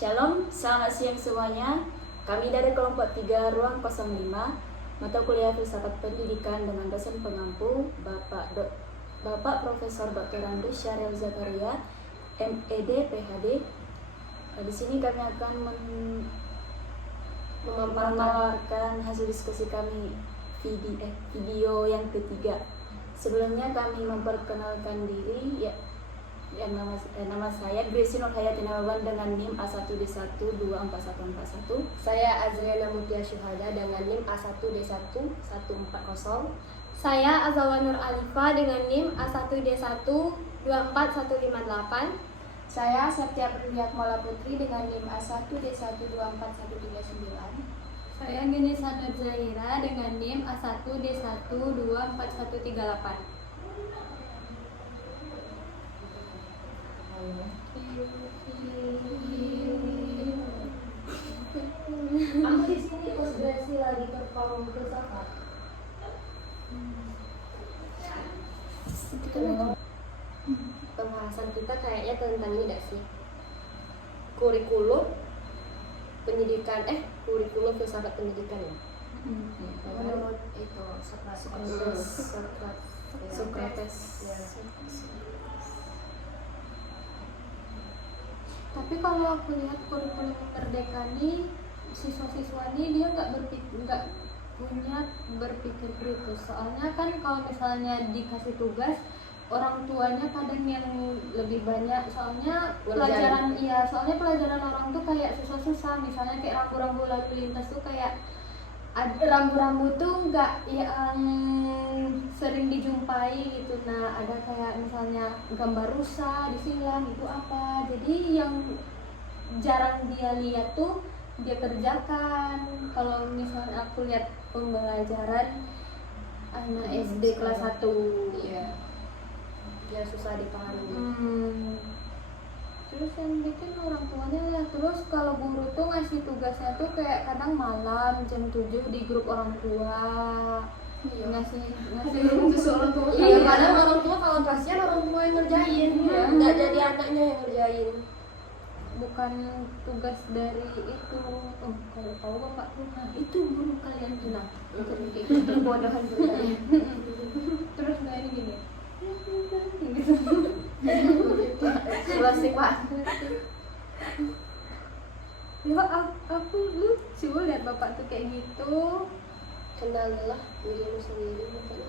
Shalom, selamat siang semuanya. Kami dari kelompok 3 Ruang 05, mata kuliah Filsafat Pendidikan dengan dosen pengampu Bapak Profesor Dr. Andus Syarel Zakaria, MED, PhD. Di sini kami akan memaparkan hasil diskusi kami video yang ketiga. Sebelumnya kami memperkenalkan diri, nama saya Gracie Nur Hayati Namaban dengan NIM A1D1244141. Saya Azriana Mutia Syuhada dengan NIM A1D11440. Saya Azawa Nur Alifa dengan NIM A1D1241158. Saya Septia Perlihat Mola Putri dengan NIM A1D1241139. Saya Geni Sadar Zahira dengan NIM A1D1244138. Aku di sini konsentrasi lagi terpaut filsafat. Pembahasan kita kayaknya tentang ini gak sih? Kurikulum pendidikan, kurikulum filsafat pendidikan ya? Menurut itu Socrates. Tapi kalau aku lihat kurikulum Merdeka ini, siswa-siswa ini dia nggak punya berpikir kritis. Soalnya kan kalau misalnya dikasih tugas, orang tuanya kadang yang lebih banyak. Soalnya pelajaran orang tuh kayak susah-susah. Misalnya kayak rambu-rambu lalu lintas tuh kayak rambu-rambu tuh nggak yang sering dijumpai gitu. Nah, ada kayak misalnya gambar rusa disilang itu apa, jadi yang jarang dia lihat tuh dia kerjakan. Kalau misalnya aku lihat pembelajaran anak SD kelas 1 Iya. Ya susah dipahami. Terus yang bikin orang tuanya lah. Terus kalau guru tuh ngasih tugasnya tuh kayak kadang malam jam 7 di grup orang tua. Iya. ngasih orang tua. Iya, kadang orang tua kalau kasihan orang tua yang ngerjain, nggak jadi anaknya yang ngerjain. bukan tugas dari itu. Kalau tahu bapak tuh, nah itu guru kalian tuh, nah itu kebodohan berkalian. Terus kayak ini gini gitu. Plastik pak. Ya aku lucu lihat bapak tuh kayak gitu. Kenalilah dirimu sendiri makanya.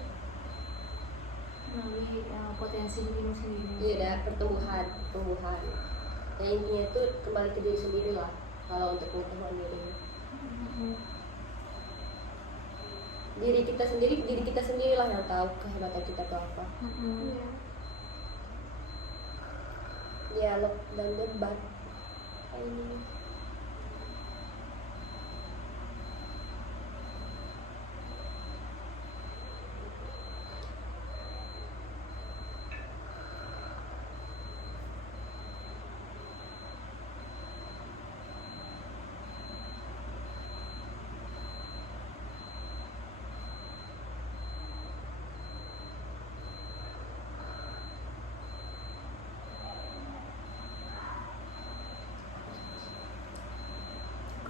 Melalui potensi dirimu sendiri. Iya, dah pertumbuhan. Ya, intinya itu kembali ke diri sendiri lah kalau untuk pengetahuan diri. Diri kita sendiri lah yang tahu kehebatan kita itu apa. Dialog dan debat ini.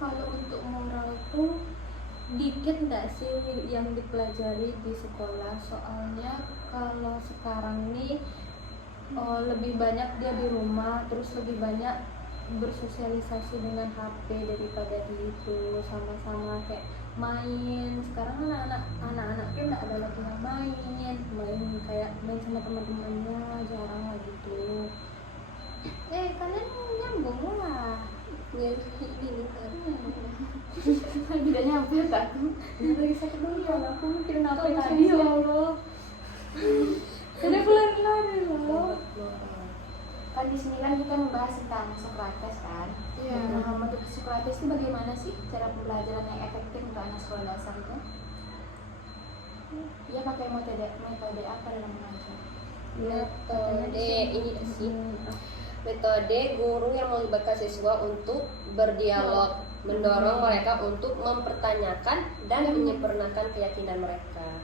Kalau untuk moral tuh dikit nggak sih yang dipelajari di sekolah. Soalnya kalau sekarang nih lebih banyak dia di rumah, terus lebih banyak bersosialisasi dengan HP daripada di itu sama-sama kayak main. Sekarang anak-anak tuh nggak ada lagi yang main kayak main sama teman-temannya, jarang lah gitu. Kalian nyambung lah. Ya, ini kan. Tidak nyampe aku. Lagi sakit dulu ya, aku mikirin apa tadi ya Allah. Udah kelar loh. Kan di sini kan kita membahas tentang Socrates kan. Iya. Nah, menurut Socrates itu bagaimana sih cara pembelajaran yang efektif untuk anak sekolah dasar itu? Dia pakai metode apa dalam mengajar? Metode ini sih. Metode guru yang melibatkan siswa untuk berdialog, mendorong mereka untuk mempertanyakan dan menyempurnakan keyakinan mereka.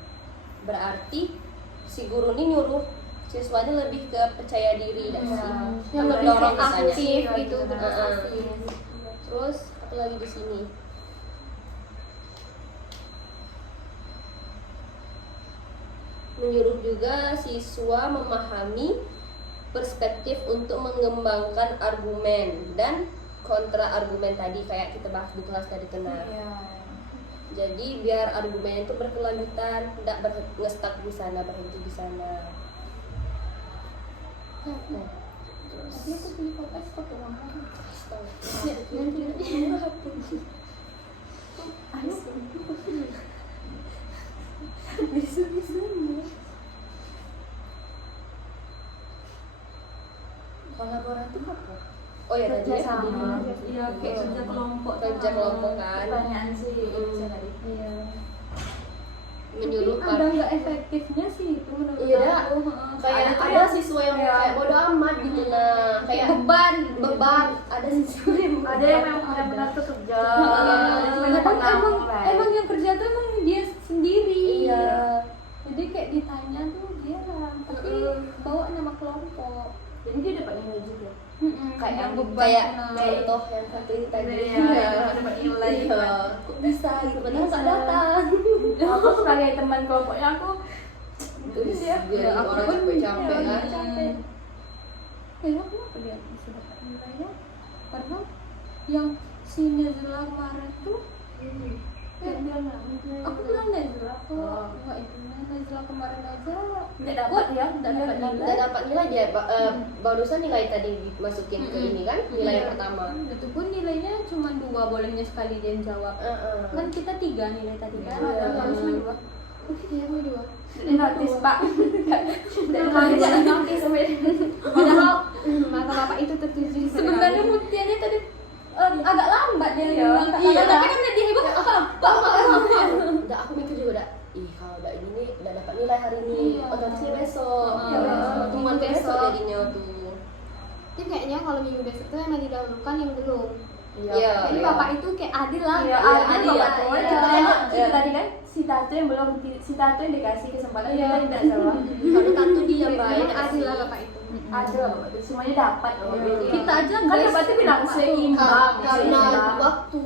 Berarti si guru ini nyuruh siswanya lebih ke percaya diri dan sih. Yang lebih Mendorong aktif katanya. gitu, berprestasi. Terus apa lagi di sini? Menyuruh juga siswa memahami perspektif untuk mengembangkan argumen dan kontra argumen tadi kayak kita bahas di kelas tadi kena. Iya. Jadi biar argumen itu berkelanjutan, tidak ngestak di sana, berhenti di sana. Tapi aku punya podcast kok ulang lagi. Kolaboratif apa? Oh ya tadi Kerja ya. sama. Iya, kayak kerja kelompok. Kerja kelompok kan. Pertanyaan sih Indonesia tadi. Iya. Menyuruh Ada nggak efektifnya sih itu menurut Iya, aku. kayak ada siswa yang kayak bodo amat gitu nah, kayak beban. Ada siswa yang Ada yang memang benar-benar tuh kerja. Emang yang kerja tuh emang dia sendiri. Iya. Jadi kayak ditanya tuh dia tapi bawa nama kelompok. Jadi dia dapat nilai juga. Kayak yang beban. Kayak Nah. contoh yang satu ini tadi. Iya, dapat nilai. Iya. Kok bisa gitu padahal nggak datang. Aku sebagai teman kelompoknya aku Terus Iya. biar Aku orang pun capek-capek iya, kan. capek. Kayaknya kenapa dia bisa dapat nilainya? Padahal yang si Nezla kemarin tuh kayak bilang aku bilang Nezla kok nggak itu Nezla kemarin aja nggak dapat ya, nggak dapat Nggak nilai. dapat nilai dia barusan nilai tadi dimasukin ke ini kan nilai yang pertama. itu pun nilainya cuma 2 bolehnya sekali dia jawab kan kita 3 nilai tadi kan Iya. harusnya 2 iya mau 2 Notis Pak. Jangan notis padahal mata bapak itu tertuju sebenarnya mutiannya tadi agak lambat dia Iya. ngangkat Iya, tangan, tapi kan dia heboh Udah aku mikir juga udah kalau udah ini nih udah dapat nilai hari ini Iya. otomatisnya besok Iya, besok. cuma Minggu besok besok. jadinya tuh tapi kayaknya kalau minggu besok tuh emang didahulukan yang belum Iya. jadi bapak itu kayak adil lah Iya, Iya, adil iya, Bapak. iya. Kita Iya. kita tadi kan si Tatu yang belum si Tatu yang dikasih kesempatan Iya. kita tidak jawab. karena Tatu dia baik memang adil lah bapak itu Adil lah Bapak. Semuanya dapat loh. Iya. kita aja kan guys, Bapak tuh bilang seimbang. karena seimbang. waktu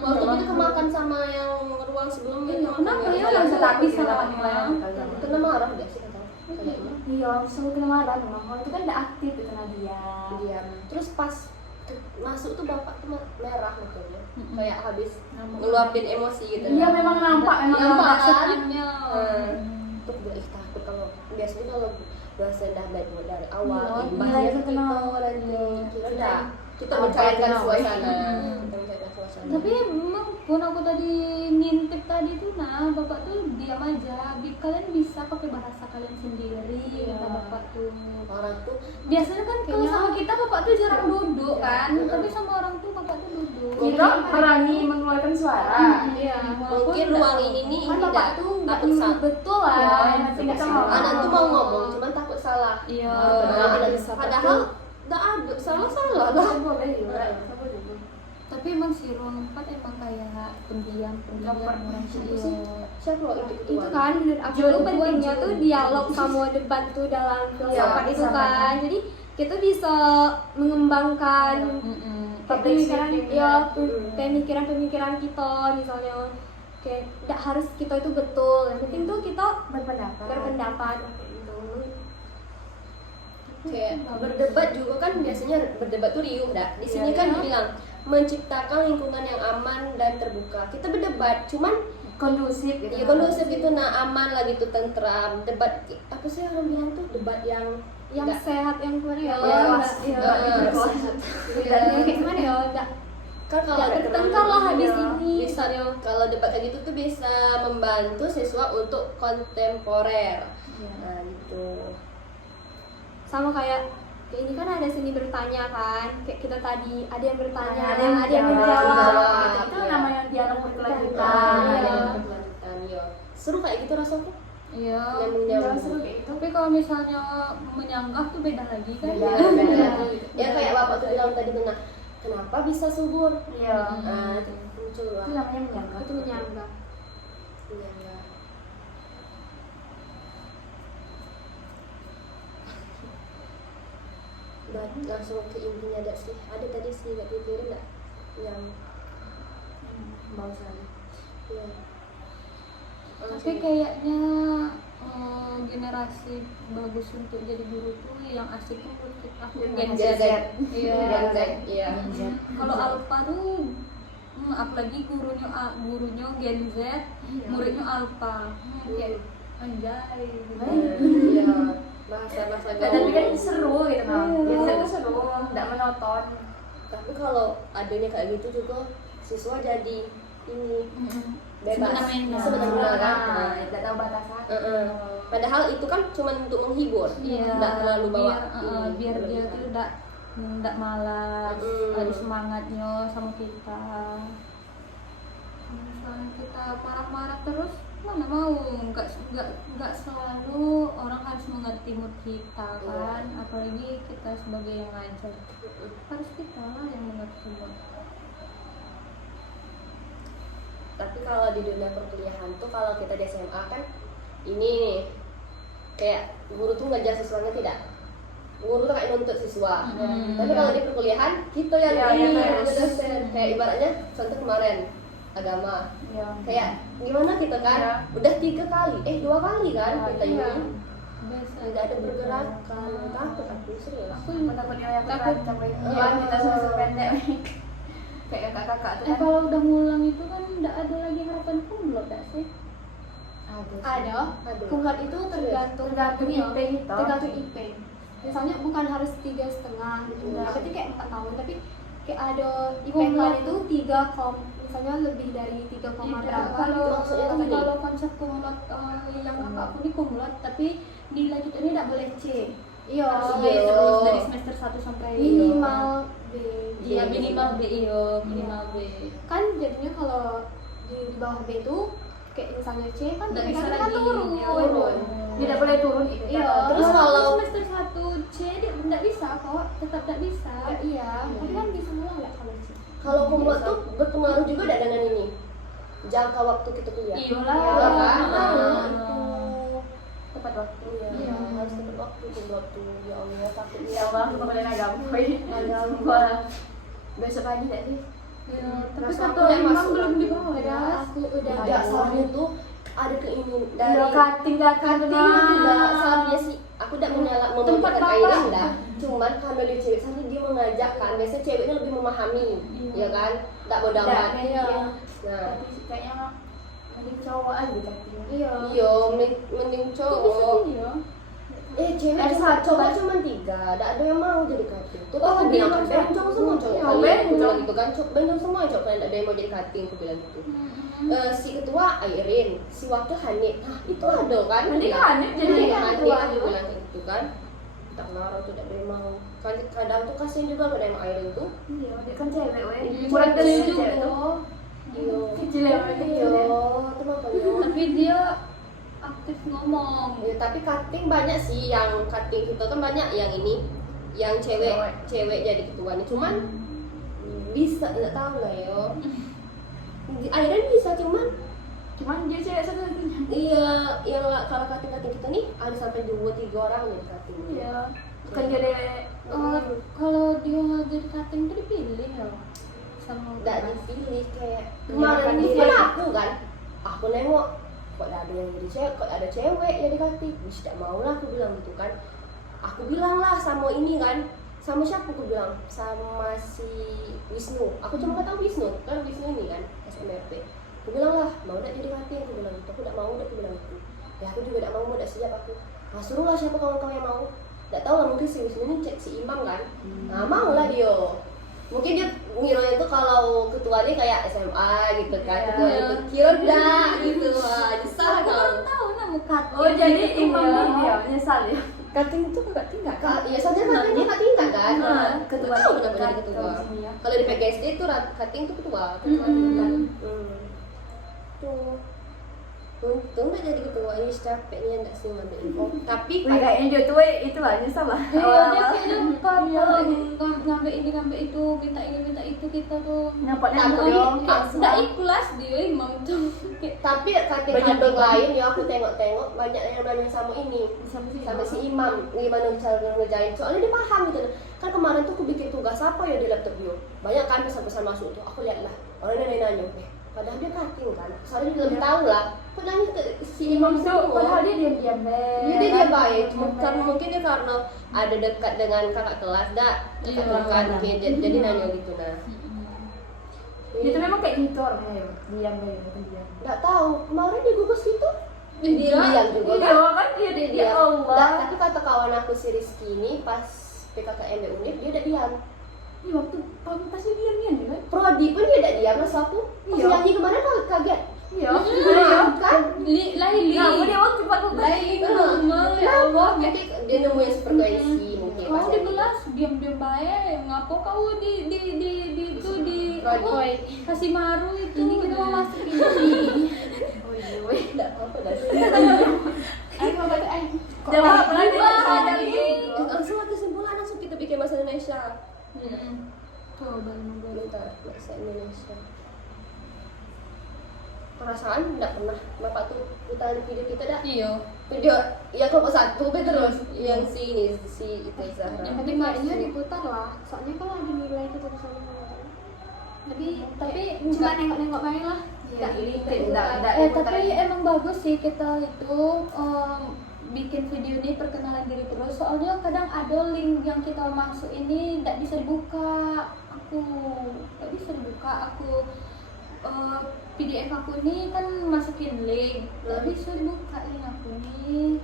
kita kemakan sama yang ruang sebelumnya Iya, kenapa ya? Kalau Bisa bisa bisa dapat dapat nilai yang kita jawab. kena marah dia sih kata kayaknya. Iya, selalu kena marah memang. Kalau itu kan udah aktif itu Nadia. Iya. Terus pas masuk tuh bapak tuh merah mukanya kayak habis ngeluapin emosi gitu. Iya, memang nampak memang Nampak kan? Maksudnya Tuh gue takut kalau biasanya kalau bahasa dah baik dari awal Iya, imbasnya nilai ke itu kenal. kita nanti kira kita Apa mencairkan kenal? suasana. Kita mencairkan suasana. tapi memang pun aku tadi ngintip tadi tuh bapak tuh diam aja kalian bisa pakai bahasa kalian sendiri kata bapak tuh orang tuh biasanya kan kalau Kayaknya- sama kita bapak tuh jarang duduk kan tapi sama orang tuh bapak tuh duduk Kita berani mengeluarkan suara. iya mungkin ruang ini nih kan tidak bapak tuh nggak takut nyuruh salah. betul Iya, lah yang penting kita mau. Anak tuh mau ngomong cuman takut salah. iya Padahal udah ada salah lah. Boleh juga. Apa juga. tapi emang si ruang 4 emang kayak pendiam Gampang. Siapa waktu itu Itu kan menurut aku tuh pentingnya tuh dialog sama debat tuh dalam filsafat Iya, itu kan. Jadi kita bisa mengembangkan pemikiran ya pemikiran kita misalnya kayak tidak harus kita itu betul. Yang penting tuh kita berpendapat gitu. kayak berdebat juga kan biasanya berdebat tuh riuh dah. Di sini kan dibilang menciptakan lingkungan yang aman dan terbuka. Kita berdebat, cuman Kondusif gitu. ya kondusif gitu, nah aman lah gitu, tentram. Debat apa sih orang bilang tuh debat yang Yang nggak- sehat yang gimana ya? Kelas. Yang kayak gimana ya? Nggak kan kalau nggak bertengkar lah habis ini. bisa kalau debat kayak gitu tuh bisa membantu siswa untuk kontemporer. Nah gitu. Sama kayak ini kan ada seni bertanya kan, kayak kita tadi ada yang bertanya, Ada yang ada yang menjawab. menjawab. Itu namanya dialog berkelanjutan. Iya. Ada yang berkelanjutan, yo. Seru kayak gitu rasanya. iya Nyambung-nyambung. Seru kayak gitu. tapi kalau misalnya menyanggah tuh beda lagi kan Beda. Beda. Ya kayak bapak tuh bilang tadi tuh, nah kenapa bisa subur? Iya. Nah itu muncul lah. Itu namanya menyanggah. Itu menyanggah. Iya. langsung ke intinya ada sih. Ada tadi sih nggak dipikirin nggak yang Mau sekali. ya. Tapi kayaknya generasi bagus untuk jadi guru tuh yang asik tuh menurut aku Gen Z. Iya. Gen Z, iya. Kalau Alpha tuh apalagi gurunya Gen Z, muridnya Alpha. Kayak anjay. Iya. Bahasa-bahasa Nah, tapi kan gaul. seru gitu kan. Biasanya tuh seru, nggak monoton. Tapi kalau adanya kayak gitu juga siswa jadi ini bebas sebenarnya kan. Nah, nggak tahu batasan. Padahal itu kan cuma untuk menghibur, Iya, nggak terlalu bawa biar dia tuh tidak malas, ada semangatnya sama kita. Misalnya kita marah-marah terus, mana mau? Nggak selalu orang harus mengerti mood kita kan, apalagi kita sebagai yang ngajar, harus kita lah yang mengerti mood. Tapi kalau di dunia perkuliahan tuh kalau kita di SMA kan ini nih, kayak guru tuh ngajar siswanya tidak, guru tuh kayak nuntut siswa. Tapi kalau di perkuliahan kita yang Ya, ini ya, yang terus. dosen. Kayak ibaratnya contoh kemarin agama, Iya. kayak gimana kita kan Ya. udah 3 kali 2 kali kan Ya, kita iya. ini Biasa. tidak ada pergerakan. Takut aku serius. Aku Takutnya yang Takut. terancam kan kita susu pendek. Kayak kakak-kakak tuh kan. kalau udah ngulang itu kan tidak ada lagi harapan kumlot, tidak sih? Ada. Aduh. Kumlot itu tergantung Tergantung ini, IP gitu. tergantung IP. Misalnya bukan harus 3,5 gitu. Iya. Berarti kayak 4 tahun, tapi kayak ada IPK Kumlot itu 3, misalnya lebih dari 3, berapa Kalau gitu. maksudnya tuh gini. kalau konsep kumlot yang kakakku ini kumlot, tapi nilai kita ini tidak boleh C. Iya, Sampai Iya. terus dari semester 1 sampai minimal B. Iya, minimal B, minimal B. Kan jadinya kalau di bawah B itu kayak misalnya C kan Nggak IPK bisa kan lagi. turun. Iya, turun. Tidak boleh turun itu. Iya. Terus Kalau kalau- semester 1 C dia tidak bisa kok, tetap tidak bisa. Iya, tapi kan bisa mulai nggak kalau C. Kalau kumlot tuh berpengaruh juga nggak dengan ini jangka waktu kita kuliah. Iyalah. Iya kan? Ah. Itu. Tepat waktu. Iya, harus tepat waktu kumlot tuh. Ya Allah, takutnya. Ya Allah, aku kemarin agama. Agama. Besok pagi nggak sih? Ya, tapi Terus satu aku imam masuk belum lagi. dibahas. Padahal aku udah Tidak, soalnya tuh ada keinginan dari Udah cutting tidak seharusnya sih. Aku tidak Tempat menyalahkan papa. Airin enggak. Cuman karena dia cewek satu dia mengajak kan. Biasanya ceweknya lebih memahami, ya kan? Tidak bodoh amat. Iya. Nah, Kayaknya mending cowok aja cutting. iya. iya mending cowok. Cewek cowok cuma 3, tidak ada yang mau jadi cutting. Tuh aku bilang kan, bencong semua cowok Iya, kalian, aku bencong. bilang gitu kan, bencong semua cowok kalian tidak ada yang mau jadi cutting, aku bilang gitu. Si ketua Airin, si wakil Hanif, nah itu ada kan? Mending Bilang, Hanif jadi mending ketua Hanif, juga. aku bilang kayak gitu kan. Tak marah tuh tidak ada yang mau. Kadang tuh kasihan juga pada yang Airin tuh. Iya, dia kan cewek, weh. Iya, Kurang dari cewek cewek juga. tuh. Iya, Kecil ya, iya, kecil ya. itu makanya. Tapi dia aktif ngomong. Ya, tapi cutting banyak sih yang cutting itu kan banyak yang ini yang cewek jadi ketuanya cuman bisa nggak tahu lah yo Aidan bisa cuman dia cewek satu-satunya. iya yang kalau cutting kita nih ada sampai 2-3 orang jadi cutting Iya. Bukan dia dewek. Kalau dia jadi cutting itu dipilih ya sama nggak dipilih kayak Kemarin kemarin dia- kan aku nengok kok ada yang jadi cewek kok ada cewek jadi cutting wis tidak mau lah aku bilang gitu kan aku bilang lah sama ini kan sama siapa aku bilang sama si Wisnu aku cuma nggak tahu Wisnu kan Wisnu ini kan SMRT aku bilang lah mau nggak jadi cutting aku bilang gitu aku tidak mau aku bilang gitu ya aku juga tidak mau tidak siap aku nah suruh lah siapa kawan-kawan yang mau tidak tahu lah mungkin si Wisnu ini cek si Imam kan nah mau lah dia mungkin dia ngiranya tuh kalau ketuanya kayak SMA gitu kan Iya. ketua itu kira enggak gitu wah nyesal Aku kalau baru tahu nama cutting. Oh, jadi itu imam ya. dia menyesal ya. Cutting itu kakak tinggal Kak, iya soalnya kan dia nggak tingkat kan Ketua Nggak tahu kenapa jadi ketua kalau sini ya. kalau di PGSD itu cutting tuh ketua Mm-mm. tingkat tuh Untung gak jadi ketua ini capek nih enggak sih ngambil info. Tapi Kayaknya dia tuh itu lah nyesal lah. Iya, dia Awal-awal. kayaknya kalau ngambil ini ngambil itu, minta ini minta itu kita tuh. Nampak Tapi dong. Nggak ikhlas dia imam tuh. Kayak tapi Banyak kating-kating banget. lain ya aku tengok-tengok banyak yang nanya sama ini. Sama si imam gimana cara ngerjain. Soalnya dia paham gitu. Kan kemarin tuh aku bikin tugas apa ya di laptop dia. Banyak kan pesan-pesan masuk tuh. Aku lihat lah. Orang nanya-nanya. Padahal dia kating kan. Soalnya dia lebih tahu lah. Kok nanya ke si imam Itu semua. padahal dia diam-diam Dia baik, karena mungkin dia karena ada dekat dengan kakak kelas, dekat jadi nanya gitu nah. Itu memang kayak gitu orangnya ya. Diam. Nggak tahu kemarin di gugus gitu, Dia diam juga Iya kan? kan dia Dia ya diam. Allah. Nggak, tapi kata kawan aku si Rizky ini pas PKKMB Unif dia udah diam. Iya waktu pasti diam-diam ya kan? Prodi pun dia udah diam mas aku. Pas Iya. nyanyi kemarin aku kaget. Iya. Kan? Laili. Kenapa dia waktu fakultas? Laili ngomong ya Allah. Nanti dia nemuin supervisi mungkin. Kau pas di nyanyi. kelas diam-diam baik, ngapa kau di itu di Prodi. kasih maru itu ini kita mau masuk ini. Oh iya weh. Nggak apa-apa dah. Ayo mau baca Jawab lagi. Langsung kesimpulan langsung kita bikin bahasa Indonesia. Tuh Bentar, bahasa Indonesia. Perasaan enggak pernah Bapak tuh putar video kita dah. Iya. Video yang kelompok satu kan terus yang si ini si itu Zahra. Yang Tapi kayaknya diputar lah. Soalnya kalau ada nilai kita bisa menonton. Tapi cuma nengok-nengok main lah. Enggak ini Tapi emang bagus sih kita itu bikin video ini perkenalan diri terus. Soalnya kadang ada link yang kita masuk ini tidak bisa dibuka. Aku PDF aku ini kan masukin link, nggak bisa dibuka link aku ini.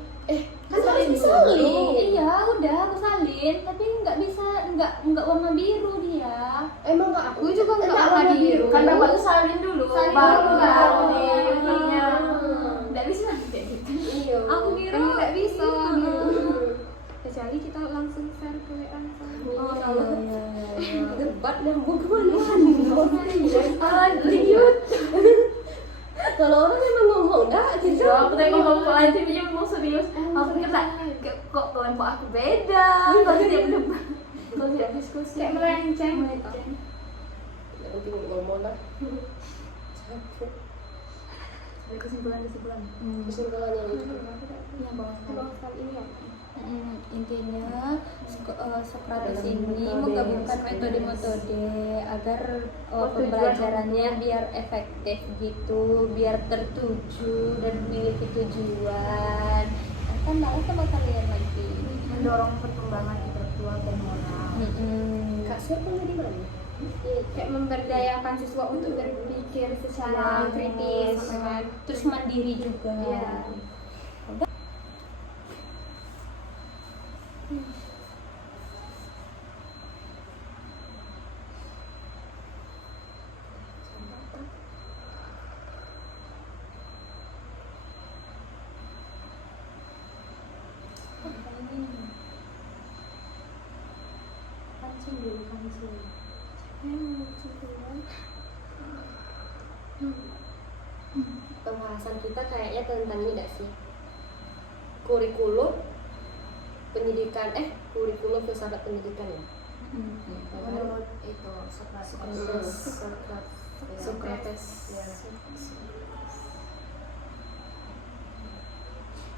Kan harus disalin. Iya, udah aku salin, tapi nggak warna biru dia. Emang enggak Aku juga nggak enggak warna biru. Kan Bapak tuh salin dulu. Salin baru dulu. taruh di ininya. Hmm. Enggak bisa kayak gitu. Iya. Aku kira Emang nggak bisa. Hmm. Kecuali kita langsung share ke WA. Ini kalau debat nyambung kemana-mana. Liut. Kalau orang memang ngomong dah gitu. Iya, aku tengok kelompok lain sih dia ngomong serius. Aku kira kok kelompok aku beda. Kalau tiap debat, kalau tiap diskusi. Kayak melenceng. Yang penting ngomong lah. Capek. Ada kesimpulan. Kesimpulannya itu. Yang bawah sekali. Ini ya. Intinya Sokrates ini menggabungkan metode-metode agar pembelajarannya biar efektif gitu, biar tertuju dan memiliki tujuan. Akan mau sama kalian lagi. Mendorong perkembangan intelektual dan moral. Kak siapa di mana? Kayak memberdayakan siswa untuk berpikir secara kritis, Terus mandiri juga. Iya. Pancing dulu, pancing. Pembahasan kita kayaknya tentang ini enggak sih? Kurikulum pendidikan kurikulum filsafat pendidikan ya. Menurut itu Sokrates. Ya.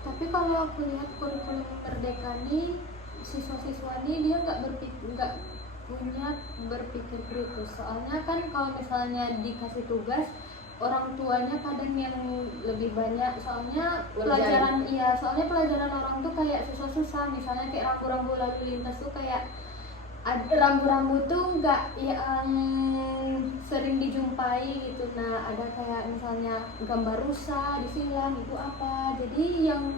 Tapi kalau aku lihat kurikulum Merdeka ini, siswa-siswa ini dia nggak punya berpikir kritis. Soalnya kan kalau misalnya dikasih tugas, orang tuanya kadang yang lebih banyak. Soalnya pelajaran orang tuh kayak susah-susah. Misalnya kayak rambu-rambu lalu lintas tuh kayak rambu-rambu tuh nggak yang sering dijumpai gitu. Nah ada kayak misalnya gambar rusa disilang itu apa, jadi yang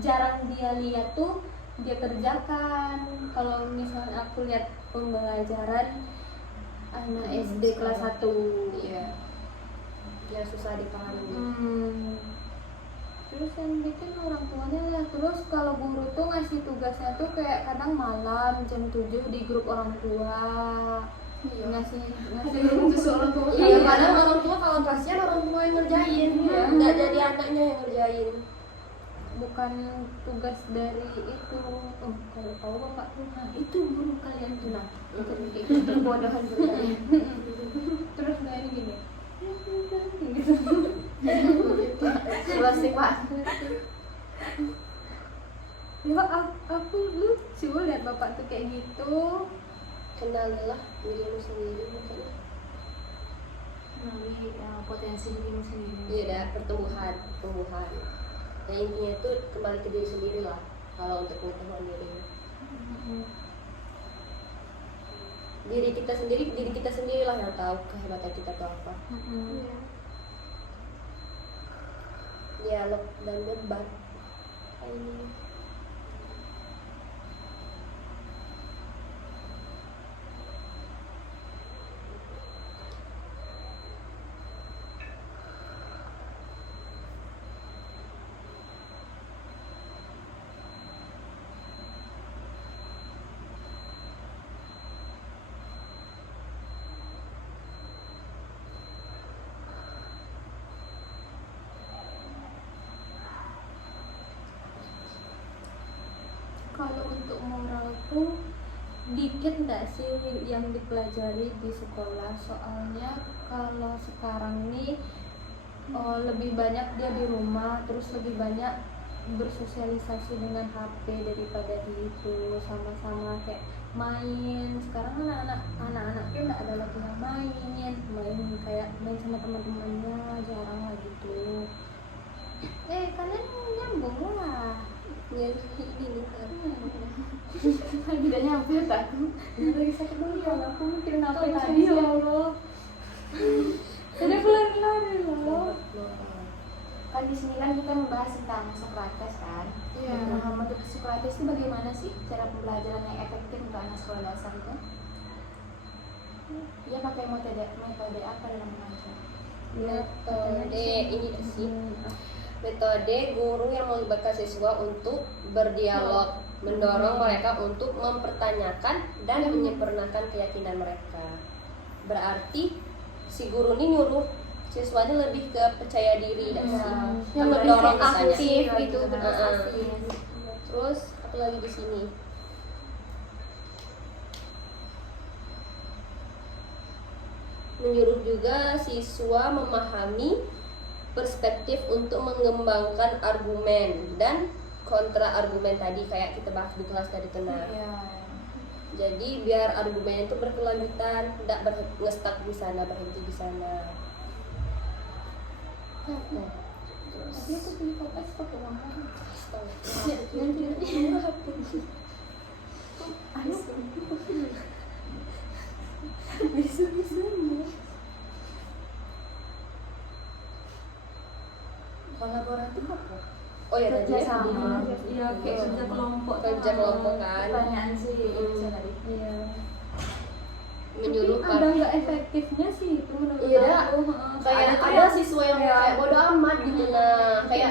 jarang dia lihat tuh dia kerjakan. Kalau misalnya aku lihat pembelajaran anak SD kelas 1 Iya. Yang susah dipahami. Terus yang bikin orang tuanya lah. Terus kalau guru tuh ngasih tugasnya tuh kayak kadang malam jam 7 di grup orang tua. ngasih susu orang tua. Iya, kadang orang tua kalau kasihan orang tua yang ngerjain, nggak jadi anaknya yang ngerjain. bukan tugas dari itu. Kalau tahu bapak tuh, nah itu guru kalian tuh, nah itu Kebodohan berkali. terus nggak ini gini gitu. Selesai Pak. Ya aku lucu lihat bapak tuh kayak gitu. Kenalilah dirimu sendiri makanya. Melalui potensi dirimu sendiri. Iya, dah pertumbuhan. Ya intinya itu kembali ke diri sendiri lah. Kalau untuk pengetahuan diri. Diri kita sendirilah yang tahu kehebatan kita itu apa. Dialog dan debat. Ini. Kalau untuk moral tuh dikit nggak sih yang dipelajari di sekolah, soalnya kalau sekarang nih lebih banyak dia di rumah, terus lebih banyak bersosialisasi dengan HP daripada di itu, sama-sama kayak main. Sekarang anak-anak tuh nggak ada lagi yang main kayak main sama teman-temannya, jarang lah gitu. Kalian nyambung lah. Ya ini kan. Tidak nyampe aku. Lagi sakit dulu ya, aku mikirin apa tadi ya Allah. Jadi aku lari loh. Kan di sini kan kita membahas tentang Socrates kan. Iya. Nah, menurut Socrates itu bagaimana sih cara pembelajaran yang efektif untuk anak sekolah dasar itu? Dia pakai metode apa dalam mengajar? Metode ini sih. Metode guru yang melibatkan siswa untuk berdialog, mendorong mereka untuk mempertanyakan dan menyempurnakan keyakinan mereka. Berarti si guru ini nyuruh siswanya lebih ke percaya diri dan sih, yang lebih mendorong aktif misalnya. gitu, berprestasi. Terus apa lagi di sini? Menyuruh juga siswa memahami perspektif untuk mengembangkan argumen dan kontra argumen tadi kayak kita bahas di kelas tadi kena. Jadi biar argumen itu berkelanjutan, tidak ngestak di sana, berhenti di sana. Tadi aku beli kopas pakai uang apa? Kolaboratif apa? Oh ya tadi ya, Kerjasama. Iya, kayak kerja kelompok. kerja kelompok kan, Pertanyaan sih bisa tadi. Iya. menyuruh Ada nggak efektifnya sih itu menurut Iya, aku. kayak ada siswa yang kayak bodo amat gitu, nah kayak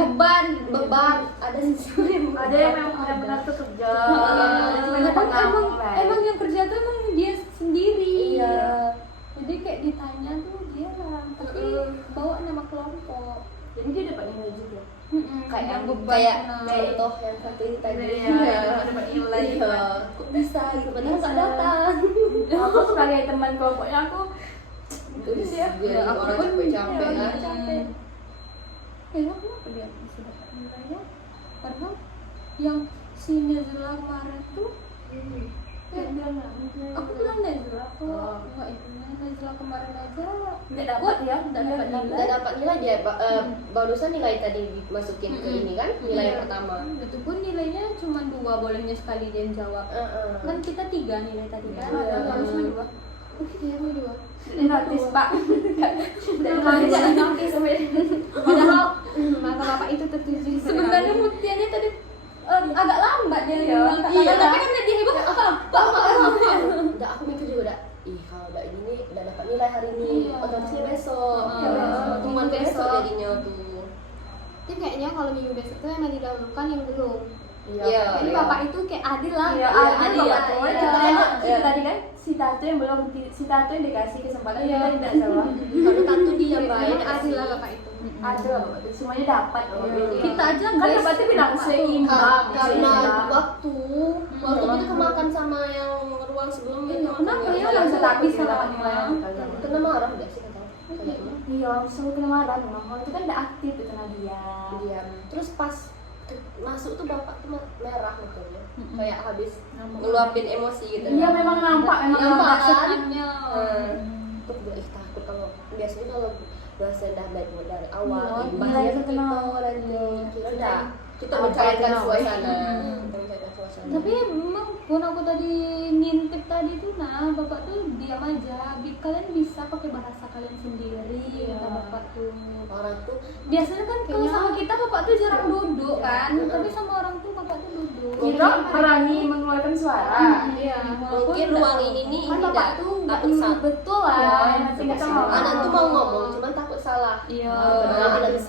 beban, ada siswa yang Ada yang memang benar-benar tuh kerja. Emang yang kerja tuh emang dia sendiri. Iya. Jadi kayak ditanya tuh dia lah, tapi bawa nama kelompok. Jadi dia dapat nilai juga. Kayak yang beban. kayak nah. contoh yang satu ini tadi. Iya, dapat nilai. Iya. Kok bisa gitu, padahal nggak datang. Aku sebagai teman kelompoknya aku Terus Iya. biar Aku orang pun capek-capek iya, kan. capek. Kenapa dia bisa dapat nilainya? Padahal yang si Nezla kemarin tuh aku bilang Nezla kok enggak itu Nezla kemarin aja nggak dapat ya, nggak dapat Nggak nilai. dapat nilai dia, barusan nilai tadi dimasukin ke ini kan, nilai yang Iya. pertama. Itu pun nilainya cuma 2, bolehnya sekali dia yang jawab. Kan kita 3 nilai tadi kan. Iya. Harusnya 2. Iya, 2. notis Pak. Padahal mata bapak itu tertuju Sebenarnya Mutiannya tadi agak lambat dia Iya. mengangkat Iya. tangan, tapi karena dia hebat Udah aku mikir juga udah, kalau udah ini nih udah dapat nilai hari ini, Iya. otomatisnya besok. Cuman Minggu besok besok. jadinya tuh. Tapi kayaknya kalau minggu besok tuh emang didahulukan yang belum. Iya. Jadi bapak itu kayak adil lah. Iya, adil, Bapak iya. Joy. Iya. Kita Iya. tadi kan si Tatu yang belum si Tatu yang dikasih kesempatan Iya. kita tidak salah. Kalau Tatu dia Emang baik adil lah sih. bapak itu. Ada Bapak itu semuanya dapat Bapak Iya. itu. Kita aja kan guys, dapatnya bilang Bapak tuh. seimbang. Karena seimbang. waktu kita kemakan sama yang ruang sebelumnya itu. Kenapa ya? Jangan Langsung takut bisa ya dapat sama. nilai yang kita. Kena marah nggak sih kata kayaknya. Iya, selalu kena marah memang. Kalau itu kan udah aktif itu Nadia. Iya. Terus pas masuk tuh bapak tuh merah mukanya. Kayak habis ngeluapin emosi gitu. Iya memang nampak memang Nampak kan? Maksudnya. Terus gue takut kalau biasanya kalau dosen dah baik dari awal, Iya, imbasnya iya, ke itu kita kenal. nanti kira udah kita Awal mencairkan kenal. suasana. Kita mencairkan suasana. Tapi memang pun aku tadi ngintip tadi tuh nah bapak tuh diam aja. Kalian bisa pakai bahasa kalian sendiri kata bapak tuh. orang tuh Biasanya kan kalau Kayaknya- sama kita bapak tuh jarang duduk kan, tapi sama orang tuh bapak tuh duduk. Kita berani mengeluarkan suara. Iya, mungkin ruang ini nih Kan tidak bapak tuh nggak takut salah. betul lah. Iya, yang nanti kita kita mau. mau. Anak tuh mau ngomong, cuman takut salah. Iya. Padahal nggak ada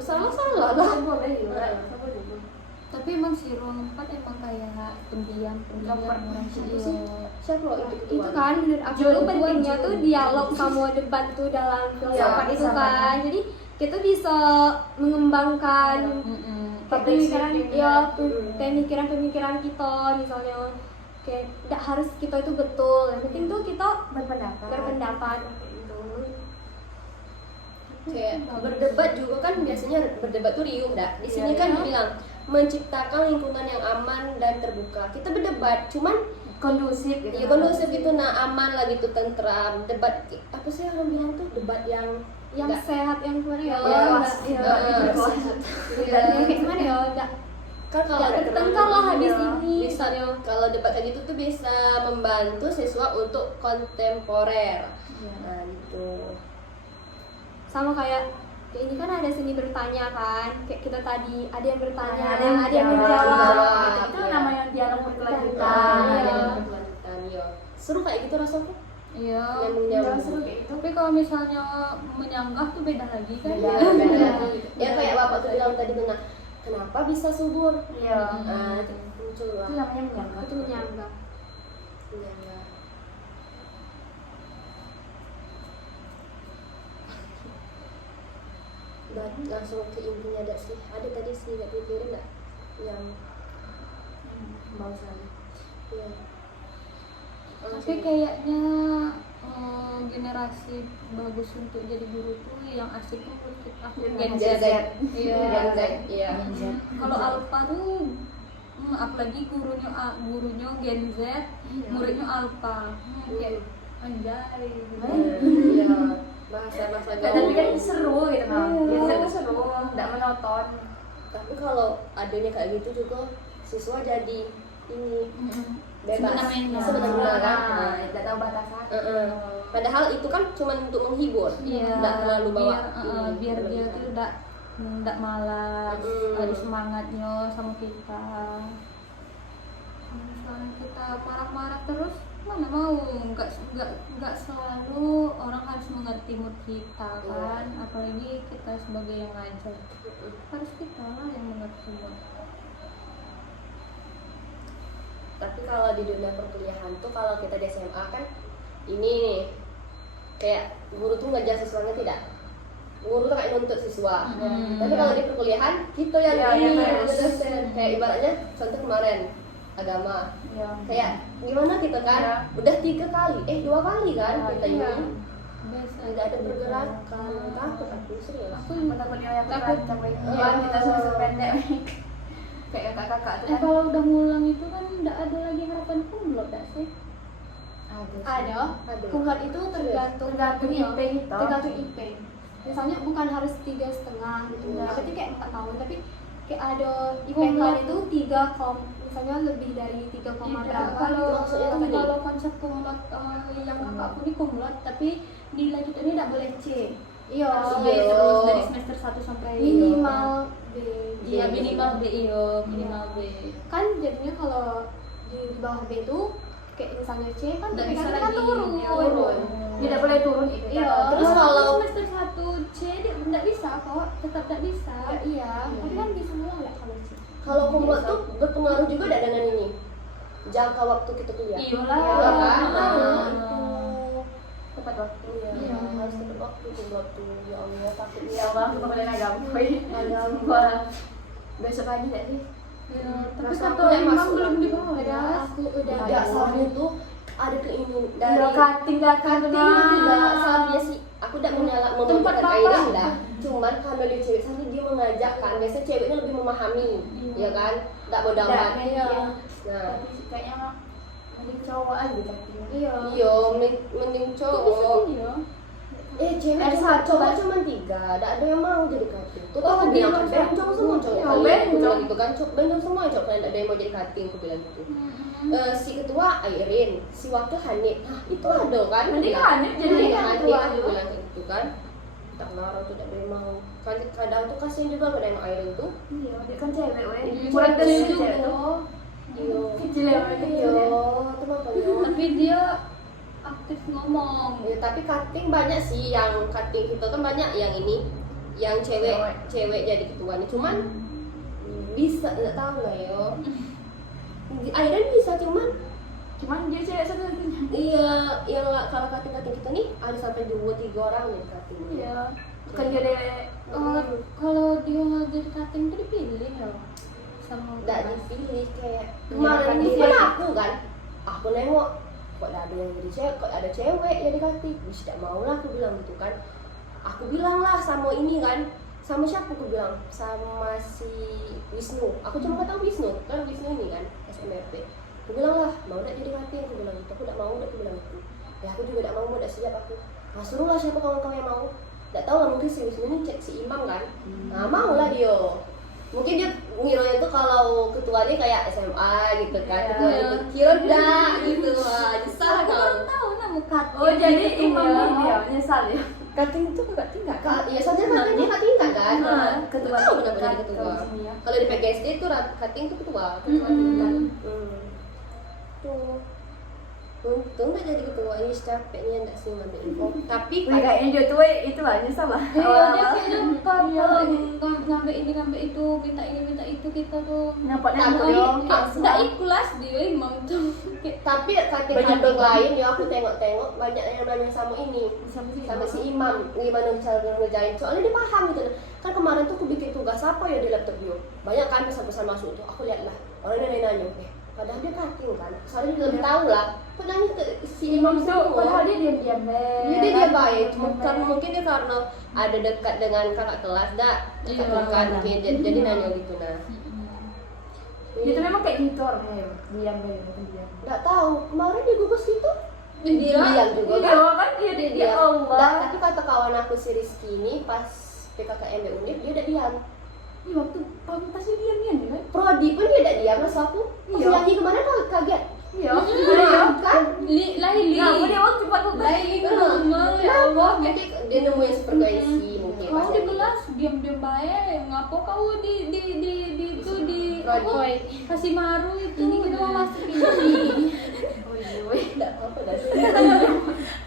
salah lah. Boleh juga. Coba dulu. Tapi emang sih ruang 4 emang kayak pendiam orang sih. Siapa loh itu Itu ketua? kan menurut aku tuh pentingnya tuh dialog sama debat tuh dalam filsafat itu sama. kan. Jadi kita bisa mengembangkan pemikiran ya pemikiran kita misalnya kayak tidak harus kita itu betul. Yang penting tuh kita berpendapat gitu. Kayak berdebat juga kan biasanya berdebat tuh riuh dah. Di sini Iya, kan iya. dibilang menciptakan lingkungan yang aman dan terbuka. Kita berdebat, cuman Kondusif gitu. ya kondusif gitu, nah aman lah gitu, tentram. Debat apa sih orang bilang tuh debat yang Yang nggak- sehat yang gimana ya? Iya, Ya, Iya. yang kayak gimana ya? Nggak kan kalau nggak bertengkar lah habis Iya. ini. bisa kalau debat kayak gitu tuh bisa membantu siswa untuk kontemporer. Nah gitu. Sama kayak ini kan ada seni bertanya kan, kayak kita tadi ada yang bertanya, Ada yang ada yang menjawab. menjawab. Itu namanya dialog berkelanjutan. Nah, Iya. yang berkelanjutan, iya. Seru kayak gitu rasanya. Iya. Yang Iya, menyambung. seru kayak itu. Tapi kalau misalnya menyanggah tuh beda lagi kan? Beda. Iya. Ya kayak bapak tuh bilang tadi benar. Kenapa bisa subur? Iya. Nah, itu muncul lah. Itu namanya menyangka. Itu menyanggah. Iya, iya. Dan langsung ke intinya ada sih. Ada tadi sih nggak pikirin nggak yang Mau sekali. iya. Tapi kayaknya generasi bagus untuk jadi guru tuh yang asik tuh menurut aku Gen Z. Gen Z. Iya. Gen Z, iya. Kalau Alpha tuh apalagi gurunya Gen Z, muridnya Alpha. Kayak anjay. Iya. Bahasa-bahasa Tapi kan gaul. seru gitu kan. Biasa itu seru, tidak monoton. Tapi kalau adanya kayak gitu juga siswa jadi ini bebas Sebenarnya. sebenarnya kan. Nah, tidak tahu batasan. Padahal itu kan cuma untuk menghibur, Iya. nggak terlalu bawa biar dia tuh tidak malas, ada semangatnya sama kita. Misalnya kita marah-marah terus, mana mau nggak selalu orang harus mengerti mood kita kan, apalagi kita sebagai yang ngajar harus kita lah yang mengerti mood. Tapi kalau di dunia perkuliahan tuh kalau kita di SMA kan ini nih, kayak guru tuh ngajar siswanya tidak, guru tuh kayak nuntut siswa. Tapi kalau di perkuliahan kita yang Iya, ini iya, yang dosen. Kayak ibaratnya contoh kemarin agama, Iya. kayak gimana kita kan Iya. udah 3 kali 2 kali kan kita Iya. ini Biasa tidak ada pergerakan. Takut aku serius. aku Takutnya yang Takut. capek. Iya. Kita semester pendek. Kayak kakak-kakak tuh kan. kalau udah ngulang itu kan tidak ada lagi harapan kumlot gak sih? Ada. Ada. Kumlot itu tergantung Tergantung ini, IP kita. tergantung IP. Misalnya bukan harus 3,5 gitu. Iya. Berarti kayak 4 tahun, tapi kayak ada IP Kumlot. kalian itu 3, misalnya lebih dari 3, berapa. Kalau Maksudnya tuh gini. kalau konsep kumlot yang kakakku ini kumlot tapi nilai kita ini tidak boleh C. Iya, Harus B Iya. terus dari semester 1 sampai minimal B. Iya minimal B, iya minimal B. Kan jadinya kalau di bawah B itu kayak misalnya C kan Nggak IPK bisa kan lagi, turun. ya, turun. Tidak boleh turun itu. Iya. Terus kalau semester 1 C dia tidak bisa kok, tetap tidak bisa. Iya, tapi kan bisa mulai ya kalau C. kalau kumlot tuh berpengaruh juga nggak dengan ini jangka waktu kita kuliah. Iyalah. Iya kan? Tepat waktu. Iya, harus tepat waktu. Ya Allah, takutnya. Ya Allah, aku kemarin agak boy. Besok aja gak sih? Ya, tapi Rasa kata aku udah Imam masuk belum lagi. dibahas. Aku udah Enggak, soalnya tuh ada keinginan dari Udah cutting cutting itu enggak soalnya sih aku udah Tempat menyalahkan bapak. Airin lah. Cuman karena dia cewek sana dia mengajak kan, biasanya ceweknya lebih memahami, ya kan? Enggak bodoh amat. Iya. Nah, Tapi kayaknya mending cowok aja cutting. iya. iya mending cowok. Iya. Cewek cowok cuma 3, enggak ada yang mau jadi cutting. Tuh Oh, aku bilang kan, dia bencong semua cowok. Iya, Kalian bencong. aku bilang gitu kan, bencong semua cowok kalian enggak ada yang mau jadi cutting, aku bilang gitu. Si ketua Airin, si wakil Hanif, itu ada kan? Mending Hanif jadi Hanif, ketua. aku bilang kayak gitu kan. Tak marah tuh tidak ada yang mau. Kadang tuh kasihan juga pada yang Airin tuh. Iya, dia kan cewek weh. Iya, Kurang cewek dari juga. cewek tuh. Iya. Kecil ya mereka Iya, kecil ya. itu makanya. Tapi dia aktif ngomong. Ya, tapi cutting banyak sih yang cutting itu kan banyak yang ini yang cewek jadi ketuanya cuman bisa nggak tahu lah yo. Airin bisa Cuman dia cewek satu-satunya. iya yang kalau cutting itu nih ada sampai 2-3 orang jadi cutting. Iya. Bukan dia dewek. Kalau dia jadi cutting itu dipilih ya sama Nggak dipilih kayak Iya, kemarin kan itu dia- kan aku nengok kok ada yang jadi cewek, kok ada cewek jadi cutting, tidak mau lah aku bilang gitu kan. Aku bilang lah sama ini kan, sama siapa aku bilang, sama si Wisnu. Aku cuma kata Wisnu, kan Wisnu ini kan SMRP. Aku bilang lah mau nggak jadi cutting, aku bilang gitu. Aku nggak mau, aku bilang gitu. Ya aku juga nggak mau, nggak siap aku. Nah suruh lah siapa kawan-kawan yang mau. Nggak tahu lah mungkin si Wisnu ini cek si Imam kan. Nah mau lah dia. Mungkin dia ngiranya tuh kalau ketuanya kayak SMA gitu kan, Iya. ketua itu kira enggak gitu. Wah, nyesal Aku kalau baru tahu nama cutting. Oh, jadi gitu. imam dia menyesal ya. Cutting itu enggak tinggal. iya soalnya kan dia nggak tingkat kan. Nah, Ketua tahu kenapa jadi ketua. Kalau di PGSD itu cutting itu ketua tingkat. Tuh. Untung nggak jadi ketua ini capeknya nggak sih ngambil info. Tapi Wih, kayaknya dia tuh itu lah nyesal lah. Iya, dia Awal-awal. kayaknya kalau ngambil ini ngambil itu, minta itu kita tuh. Nyapotnya Takut dong. Nggak ikhlas dia imam tuh. Kayak, tapi cutting Banyak cutting banget. lain ya aku tengok banyak yang nanya sama ini. Sama si Sama si Imam gimana cara ngerjain soalnya dia paham gitu kan. Kemarin tuh aku bikin tugas apa ya di laptop dia banyak kan pesan-pesan masuk tuh aku lihat lah orang dia nanya padahal dia cutting kan soalnya dia lebih tahu lah nanya ke si Imam Itu tuh padahal dia diam-diam deh. dia baik karena mungkin dia karena ada dekat dengan kakak kelas dah Iya, kan mungkin jadi nanya gitu nah. Dia tuh memang kayak gitu orangnya ya. Diam deh, diam. Nggak tahu kemarin dia gugus gitu dia diam juga Iya kan. kan dia Dia dia Allah. tapi kata kawan aku si Rizky ini pas PKKMB Undip dia udah diam. Iya waktu pasti diam-diam ya kan. Prodi pun dia udah diam mas aku. Pas Iya. nyanyi kemana kau kaget? Iya. Kan? Laili. Nah, dia waktu pas Laili ngomong ya Allah. Nanti dia nemuin sefrekuensi mungkin. Kau pas di nyanyi. kelas diam-diam baik, ngapa kau di itu di Prodi. kasih maru itu ini kita mau masuk ini. Oh iya, weh. Nggak apa-apa dah sih.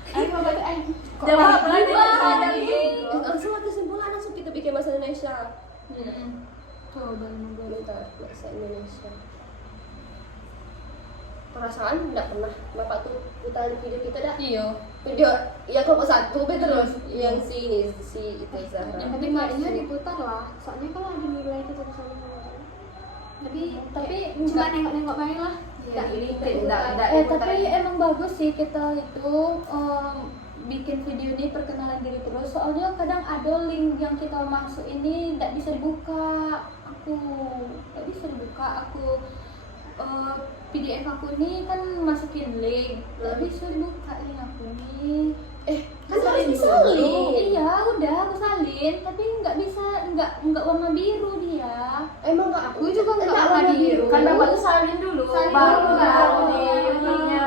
Ayo apa tuh? Jangan Jawab lagi. langsung lah kesimpulan langsung kita bikin bahasa Indonesia. Coba nunggu. Bentar, bahasa Indonesia. Perasaan nggak pernah bapak tuh putar video kita dah. Iya. Video ya kelompok 1 terus yang si itu Zahra. Yang Tapi kayaknya diputar lah. Soalnya kalau ada nilai kita bisa tapi cuma nengok-nengok main lah. Iya, Tapi emang bagus sih kita itu bikin video ini perkenalan diri terus. Soalnya kadang ada link yang kita masuk ini tidak bisa dibuka. Aku PDF aku ini kan masukin link, tidak bisa dibuka link aku ini. Kan harus disalin. Iya, udah aku salin, tapi nggak bisa, nggak warna biru dia. Emang nggak Aku juga nggak warna warna biru. Kan dapat tuh salin dulu. Salin Baru dulu. taruh di ininya.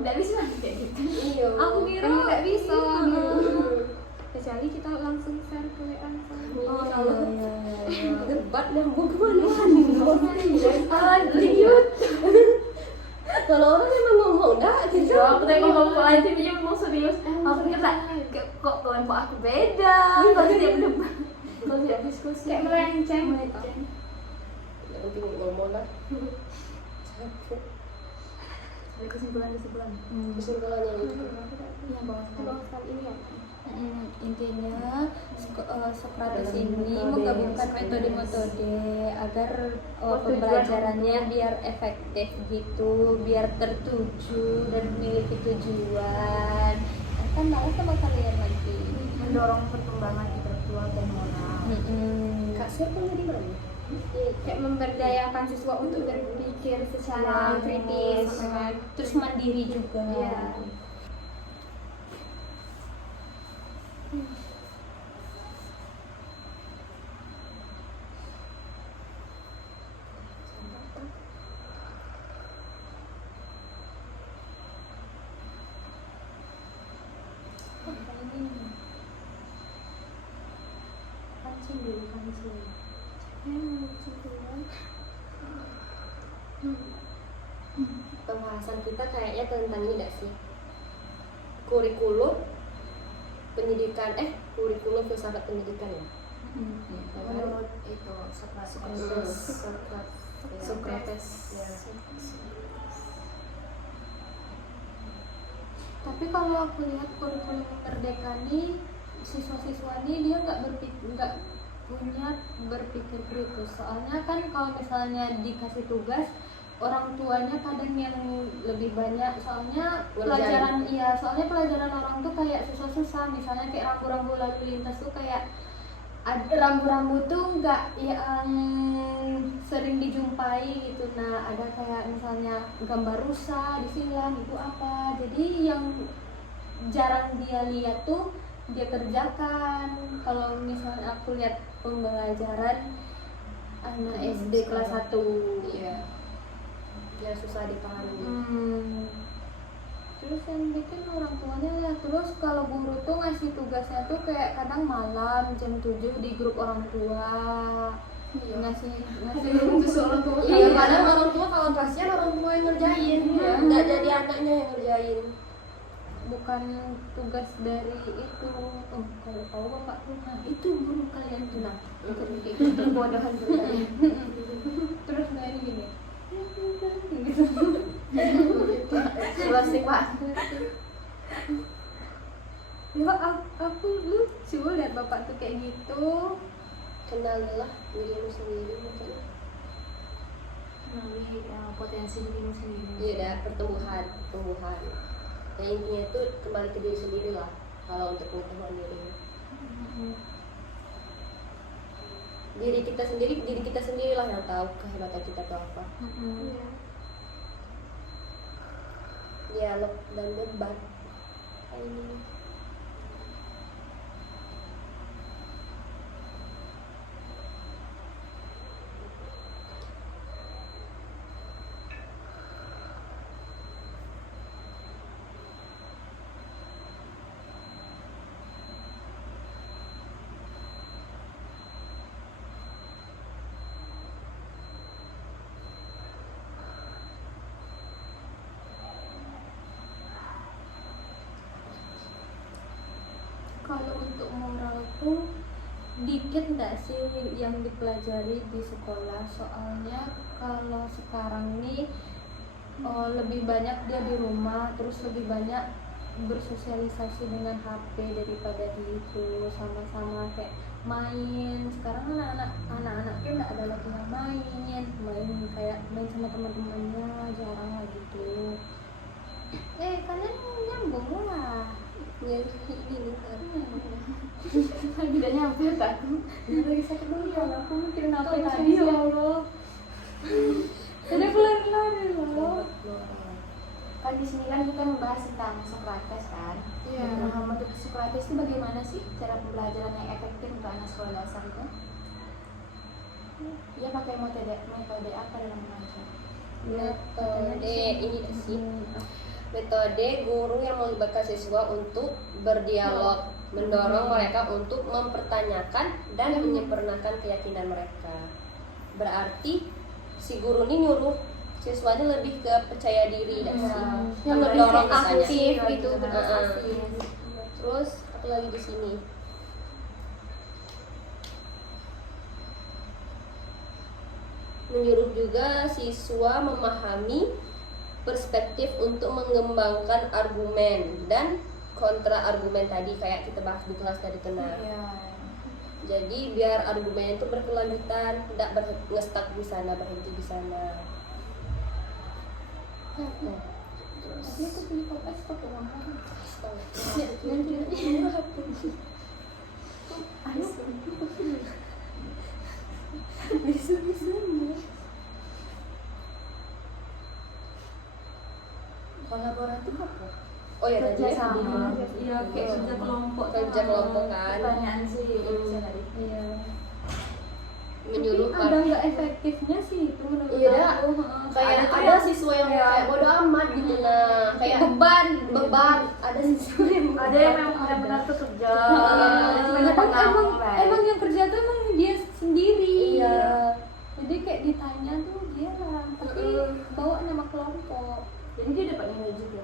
Nggak bisa kayak gitu. Iya. Aku kira nggak bisa. Hmm. Kecuali kita langsung share ke WA. Oh iya. Debat nyambung kemana-mana. Lanjut. Kalau orang emang ngomong dah, gitu. Iya, aku tengok kelompok lain sih dia memang serius. Aku kira kok kelompok aku beda. Kalau dia berdebat, kalau dia diskusi. Kayak melenceng. Yang penting ngomong lah. Ada kesimpulan. Kesimpulannya itu Yang bawah sekali ini ya. Intinya Sokrates ini menggabungkan metode-metode agar pembelajarannya biar efektif gitu, biar tertuju dan memiliki tujuan. Akan malah sama kalian lagi. Mendorong perkembangan intelektual dan moral. Kak siapa di mana? Kayak memberdayakan siswa untuk berpikir secara kritis, Terus mandiri juga. Iya. Pembahasan kita kayaknya tentang ini gak sih? Kurikulum pendidikan, kurikulum filsafat pendidikan ya? Menurut itu Sokrates. Tapi kalau aku lihat kurikulum Merdeka ini, siswa-siswa ini dia nggak punya berpikir kritis. Soalnya kan kalau misalnya dikasih tugas, orang tuanya kadang yang lebih banyak. Soalnya pelajaran orang tuh kayak susah-susah. Misalnya kayak rambu-rambu lalu lintas tuh kayak rambu-rambu tuh nggak yang sering dijumpai gitu. Nah ada kayak misalnya gambar rusa disilang itu apa, jadi yang jarang dia lihat tuh dia kerjakan. Kalau misalnya aku lihat pembelajaran anak SD kelas 1 Iya. Ya susah dipahami. Terus yang bikin orang tuanya lah. Terus kalau guru tuh ngasih tugasnya tuh kayak kadang malam jam 7 di grup orang tua. Ngasih Untuk seorang tua. Iya, padahal orang tua kalau kasihan orang tua yang ngerjain, nggak jadi anaknya yang ngerjain. bukan tugas dari itu. Kalau tahu bapak tuh, nah itu guru kalian tuh, nah itu kebodohan guru kalian. Terus kayak gini gitu. Plastik Pak. Ya aku lucu lihat bapak tuh kayak gitu. Kenalilah dirimu sendiri mungkin. Melalui potensi dirimu sendiri. Iya, dah pertumbuhan. Ya intinya itu kembali ke diri sendiri lah. Kalau untuk pengetahuan diri. Diri kita sendiri lah yang tahu kehebatan kita itu apa. Dialog dan debat. Ini. Kalau untuk moral tuh dikit nggak sih yang dipelajari di sekolah. Soalnya kalau sekarang nih lebih banyak dia di rumah, terus lebih banyak bersosialisasi dengan HP daripada di itu, sama-sama kayak main. Sekarang anak-anak tuh nggak ada lagi yang main kayak main sama teman-temannya, jarang lah gitu. Kalian nyambung lah. Yang ini kan. Tidak nyampe aku. Lagi sakit dulu ya, aku mikirin apa tadi ya Allah. Udah kelar ya Allah. Kan di sini kan kita membahas tentang Sokrates kan. Iya. Nah, menurut Sokrates itu bagaimana sih cara pembelajaran yang efektif untuk anak sekolah dasar itu? Dia pakai metode apa dalam mengajar? Metode ini sih. Metode guru yang melibatkan siswa untuk berdialog, mendorong mereka untuk mempertanyakan dan menyempurnakan keyakinan mereka. Berarti si guru ini nyuruh siswanya lebih ke percaya diri dan sih, yang lebih mendorong aktif misalnya. gitu, berprestasi. Terus apa lagi di sini? Menyuruh juga siswa memahami perspektif untuk mengembangkan argumen dan kontra argumen tadi kayak kita bahas di kelas tadi tenang. Jadi biar argumen itu berkelanjutan, tidak ngestak di sana, berhenti di sana. Tapi aku punya podcast kok ngomong. Kolaboratif apa? Oh ya tadi ya. Kerjasama. Iya, kayak kerja kelompok. Kerja kelompok kan. Pertanyaan sih tadi. Iya. Menyuruh Ada nggak efektifnya sih itu menurut Iya, aku. kayak ada siswa yang kayak bodo amat gitu nah, kayak beban. Ada siswa yang Ada yang memang benar-benar tuh kerja. Kadang emang yang kerja tuh emang dia sendiri. Iya. Jadi kayak ditanya tuh dia lah, tapi bawa nama kelompok. Jadi dia dapat nilai juga.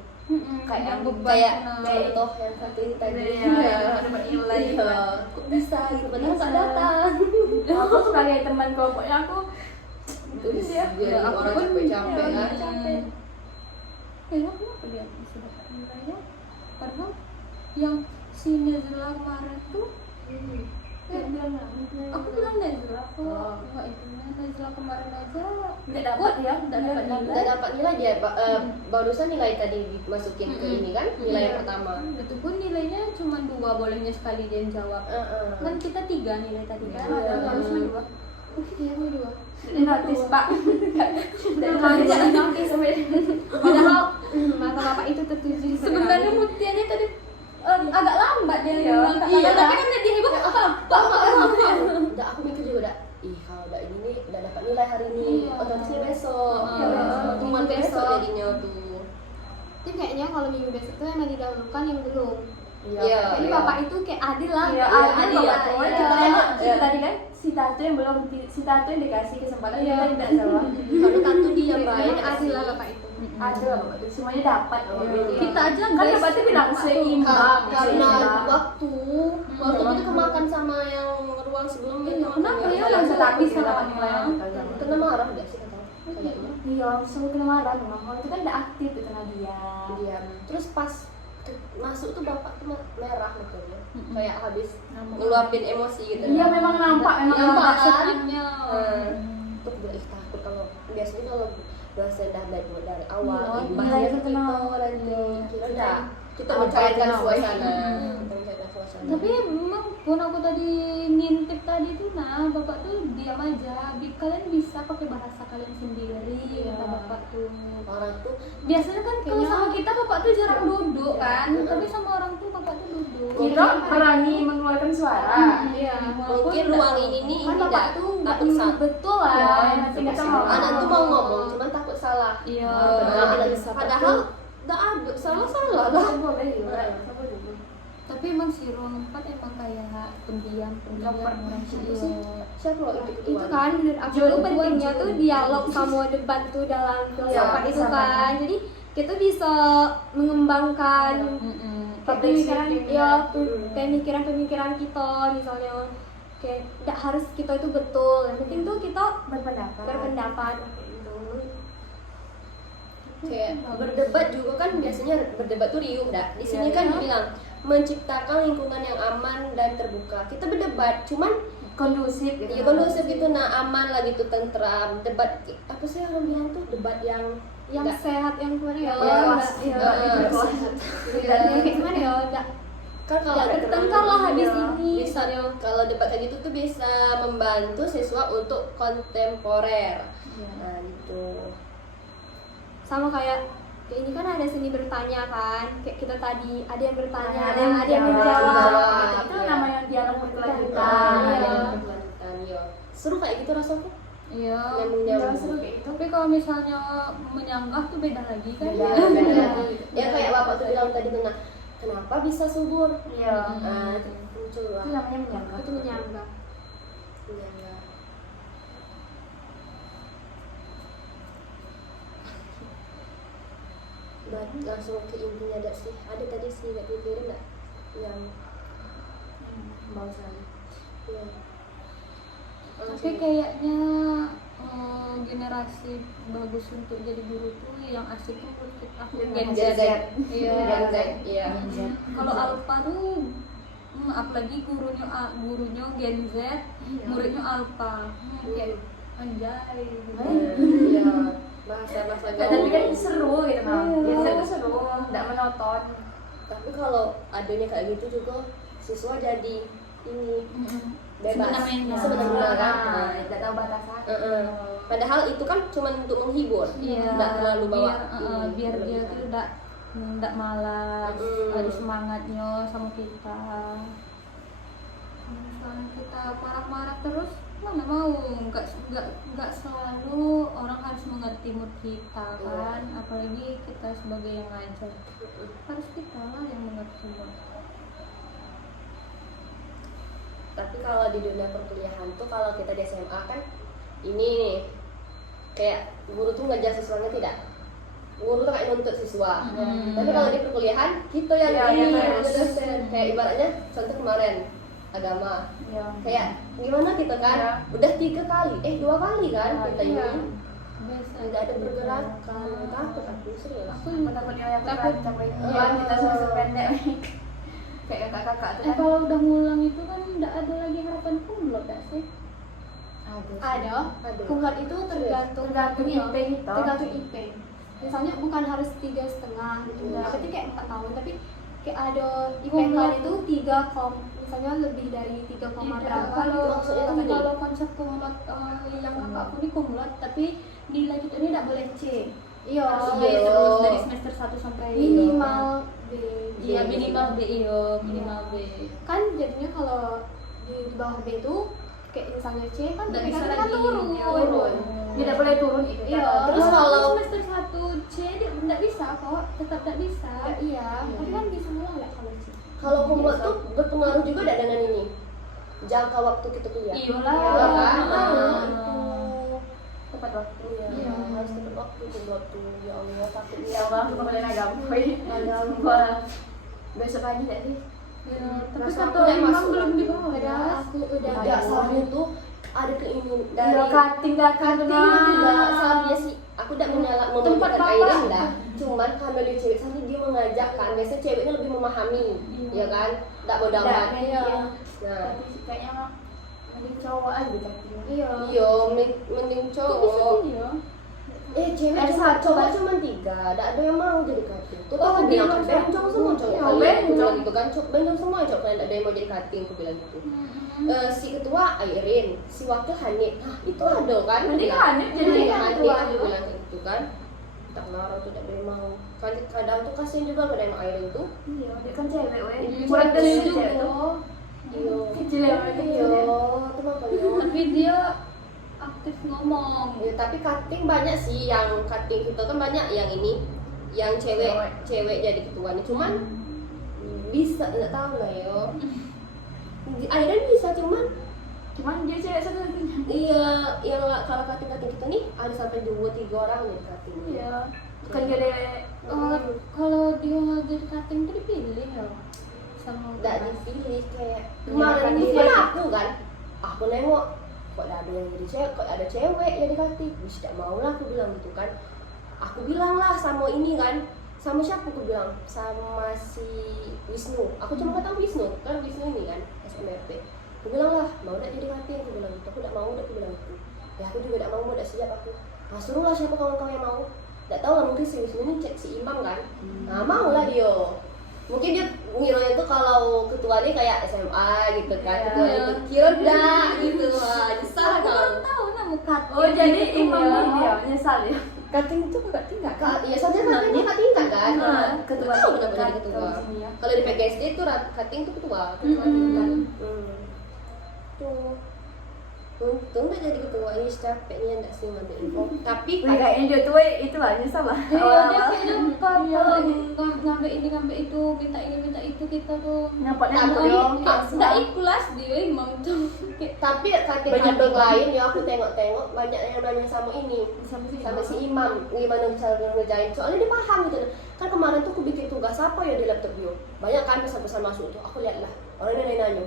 Kayak yang beban. kayak nah. contoh yang satu ini tadi. Iya, dapat nilai. Iya. Kok bisa gitu padahal nggak datang. Aku sebagai teman kelompoknya aku Terus dia jadi aku orang pun capek-capek iya, kan. capek. Kayaknya kenapa dia bisa dapat nilainya? Padahal yang si Nezla kemarin tuh aku bilang Nezla kok nggak itu Nezla kemarin aja nggak dapat ya, nggak dapat Nggak nilai. dapat nilai dia, barusan nilai tadi dimasukin ke ini kan, nilai yang Iya. pertama. itu pun nilainya cuma 2, bolehnya sekali dia yang jawab. Kan kita 3 nilai tadi kan. Iya. Harusnya 2. Iya, 2. Notis Pak. Jangan notis. Padahal mata bapak itu tertuju sebenarnya Mutianya tadi agak lambat dia Iya. ngangkat Iya. tangan, tapi kan dia heboh Udah aku mikir juga udah, kalau udah ini nih udah dapat nilai hari ini, Iya. otomatisnya besok. Iya. Cuman Minggu besok besok. jadinya tuh. Tapi kayaknya kalau minggu besok itu emang didahulukan yang belum. Iya. Jadi bapak itu kayak adil lah. Iya, Iya, adil iya, Bapak. iya. Kita Iya. kita tadi kan si Tatu yang belum si Tatu yang dikasih kesempatan Iya. kita tidak jawab. Karena Tatu dia baik. Memang adil lah bapak itu. Adil lah Bapak. Semuanya dapat loh. Iya. kita aja kan guys, Bapak tuh bilang seimbang. Karena seimbang. waktu kita kemakan sama yang ruang sebelumnya. Iya, kenapa ya? Yang tetapi Bisa dapat dapat nilai yang nilai. kita jawab. Kena marah dia sih kata. Kayaknya. Iya, selalu kena marah memang. Kalau itu kan udah aktif itu Nadia. Iya. Terus pas masuk tuh bapak tuh merah gitu ya. Kayak habis ngeluapin emosi gitu. Iya, memang nampak memang Nampak kan? maksudnya. Tuh gue takut kalau biasanya kalau bahasa dah dari awal Iya, bahasanya nilai ke itu kenal. kita nanti kira dah kita Oh, mencairkan kenal. suasana. Kita mencairkan suasana. Tapi memang pun aku tadi ngintip tadi tuh bapak tuh diam aja. Kalian bisa pakai bahasa kalian sendiri, kata bapak tuh. orang tuh Biasanya kan kalau Kayaknya- sama kita bapak tuh jarang duduk kan, tapi sama orang tuh bapak tuh duduk. Kita berani mengeluarkan suara. Iya, mungkin ruang ini nih Kan ini bapak dah tuh nggak takut salah. betul lah. Iya, Yang nanti kita kita mau. mau. Anak tuh mau ngomong cuman takut salah. Iya. Padahal udah ada salah lah. Boleh juga. Coba dulu. Tapi emang si ruang 4 emang kayak pendiam orang sih. Siapa waktu itu Itu ketua? kan menurut aku tuh pentingnya tuh dialog sama debat tuh dalam filsafat Iya, itu sama. kan. Jadi kita bisa mengembangkan pemikiran ya pemikiran kita misalnya kayak tidak harus kita itu betul. Yang penting tuh kita berpendapat gitu. Kayak berdebat juga kan biasanya berdebat tuh riuh dah. Di sini kan dibilang menciptakan lingkungan yang aman dan terbuka. Kita berdebat, cuman Kondusif gitu. ya kondusif gitu, nah aman lah gitu, tentram. Debat apa sih orang bilang tuh debat yang Yang nggak- sehat yang gimana ya? Kelas. Yang kayak gimana ya? Nggak- kan kalau nggak bertengkar lah habis ini. bisa kalau debat kayak gitu tuh bisa membantu siswa untuk kontemporer. Nah gitu. Sama kayak ini kan ada seni bertanya kan, kayak kita tadi ada yang bertanya, Ada yang ada yang menjawab. menjawab. Itu namanya dialog berkelanjutan. Nah, Iya. yang berkelanjutan, yo. Seru kayak gitu rasanya. Iya. Nyambung-nyambung. Seru kayak gitu. Tapi kalau misalnya menyanggah tuh beda lagi kan? Beda. Beda. Ya kayak bapak tuh bilang tadi tuh, nah, kenapa bisa subur? Iya. Nah, itu muncul lah. Itu namanya menyanggah. Itu menyanggah. Iya, iya. Langsung ke intinya ada sih. Ada tadi sih nggak dipikirin nggak? Yang Mau sekali. iya. Tapi kayaknya generasi bagus untuk jadi guru tuh yang asik tuh menurut aku Gen Gen Z. Z. Iya. Gen Z, iya. Kalau Alpha tuh apalagi gurunya Gen Z, muridnya Alpha. Kayak anjay. Iya, bahasa-bahasa Tapi kan gaul. seru gitu kan. Biasanya tuh seru, nggak monoton. Tapi kalau adanya kayak gitu juga siswa jadi ini bebas sebenarnya kan. Nggak tahu batasan. Padahal itu kan cuma untuk menghibur, Iya. nggak terlalu bawa biar dia tuh tidak malas, ada semangatnya sama kita. Misalnya kita marah-marah terus, mana mau? Nggak selalu orang harus mengerti mood kita kan, apalagi kita sebagai yang ngajar, harus kita lah yang mengerti mood. Tapi kalau di dunia perkuliahan tuh kalau kita di SMA kan ini nih kayak guru tuh ngajar siswanya tidak, guru tuh kayak nuntut siswa. Tapi kalau di perkuliahan kita yang ini dosen. Kayak ibaratnya contoh kemarin agama, kayak gimana kita kan udah 3 kali 2 kali kan kita ini Biasa. tidak ada pergerakan. Takut aku serius. Aku Takutnya yang takut. kita semester pendek. Kayak kakak-kakak tuh kan. Kalau udah ngulang itu kan tidak ada lagi harapan kumlot gak sih? Ada. Kumlot itu tergantung Tergantung ini, IP gitu. tergantung IP. Misalnya bukan harus 3,5 gitu. Berarti kayak 4 tahun, tapi kayak ada IPK Kumlot itu 3, misalnya lebih dari 3, berapa. Kalau konsep kumlot yang kakakku ini kumlot, tapi nilai kita ini tidak boleh C. Iya, Harus B terus dari semester 1 sampai minimal B. Iya minimal B, minimal B. Kan jadinya kalau di bawah B itu kayak misalnya C kan Nggak IPK bisa kan lagi. turun. Tidak boleh turun itu. Iya. Terus Terus kalau semester 1 C dia tidak bisa kok, tetap tidak bisa. Iya, tapi kan bisa ngulang nggak kalau C? kalau kumlot tuh berpengaruh juga tidak dengan ini jangka waktu kita kuliah. Iyalah. Iya kan? Ah. Tepat waktu. Iya, harus tepat waktu kumlot tuh. Ya Allah, takut Ya Allah, aku boleh agama. Sumpah. Besok aja gak sih? Ya, tapi Rasa satu aku yang imam masuk belum lagi. dibahas. Padahal aku udah Tidak, soalnya tuh ada keinginan dari Cutting cutting itu enggak seharusnya sih. Aku tidak menyalahkan Airin enggak. Cuman karena dia cewek satu dia mengajak kan. Biasanya ceweknya lebih memahami, ya kan? Enggak bodoh amat. Iya. Nah, Kayaknya mending cowok aja cutting. Iya. iya mending cowok. Cewek cowok cuma 3, tidak ada yang mau jadi cutting. Tuh aku bilang kan, bencong semua cowok. Bencong gitu kan, bencong semua cowok kalian tidak ada yang mau jadi cutting. Aku bilang gitu. Si ketua Airin, si wakil Hanif. Nah, itu ada kan? Mending Bilang, Hanif jadi mending ketua Hanif, juga. aku bilang kayak gitu kan. Tak marah tuh tidak ada yang mau. Kadang tuh kasihan juga pada yang Airin tuh. Iya, dia kan cewek weh. Kurang dari kecil cewek juga. tuh. Iya. Kecil ya, kecil Iya, ya. itu makanya. Tapi dia aktif ngomong. Ya, tapi cutting banyak sih yang cutting itu kan banyak yang ini yang cewek jadi ketuanya cuman bisa nggak tahu lah ya Aidan bisa cuman Dia cewek satu-satunya. iya yang kalau cutting kita nih ada sampai 2-3 orang jadi cutting. Iya. Bukan dia dewek. Kalau dia jadi cutting itu dipilih ya sama Nggak dipilih kayak Iya, kemarin kan ini dia- kan aku nengok kok ada yang jadi cewek, kok ada cewek yang di cutting. Wis tidak mau lah aku bilang gitu kan. Aku bilang lah sama ini kan, sama siapa aku bilang, sama si Wisnu. Aku cuma kata Wisnu, kan Wisnu ini kan SMRP. Aku bilang lah, mau tidak jadi cutting, aku bilang gitu. Aku tidak mau, aku bilang gitu. Ya aku juga tidak mau, tidak siap aku. Nah suruh lah siapa kawan-kawan yang mau. Tidak tahu lah mungkin si Wisnu ini cek si Imam kan. Nah mau lah dia. Mungkin dia ngiranya tuh kalau ketuanya kayak SMA gitu kan, Iya. ketua itu kira dah gitu lah, nyesal Aku kan. baru tahu nama cutting. Oh, jadi imam ya. dia nyesal ya. Cutting itu kakak tinggal. Iya soalnya kan dia nggak tingkat kan. Nah, Ketua ketua tahu kenapa jadi ketua. ya. Kalau di PGSD itu cutting itu ketua tingkat. Tuh. Untung udah jadi ketua ini capeknya enggak sih ngambil info. Tapi Wih, kayaknya dia tuh itu lah nyesal lah. Iya, dia Awal-awal. kayaknya kalau ngambil ini ngambil itu, minta ini minta itu kita tuh. Nyapot-nyapot Tapi dong. nggak ikhlas dia imam tuh. Kayak tapi cutting Banyak cutting banget. lain ya aku tengok-tengok banyak yang nanya sama ini. Sama si Imam gimana cara ngerjain soalnya dia paham gitu kan. Kemarin tuh aku bikin tugas apa ya di laptop dia banyak kan pesan-pesan masuk tuh aku lihat lah orang nanya-nanya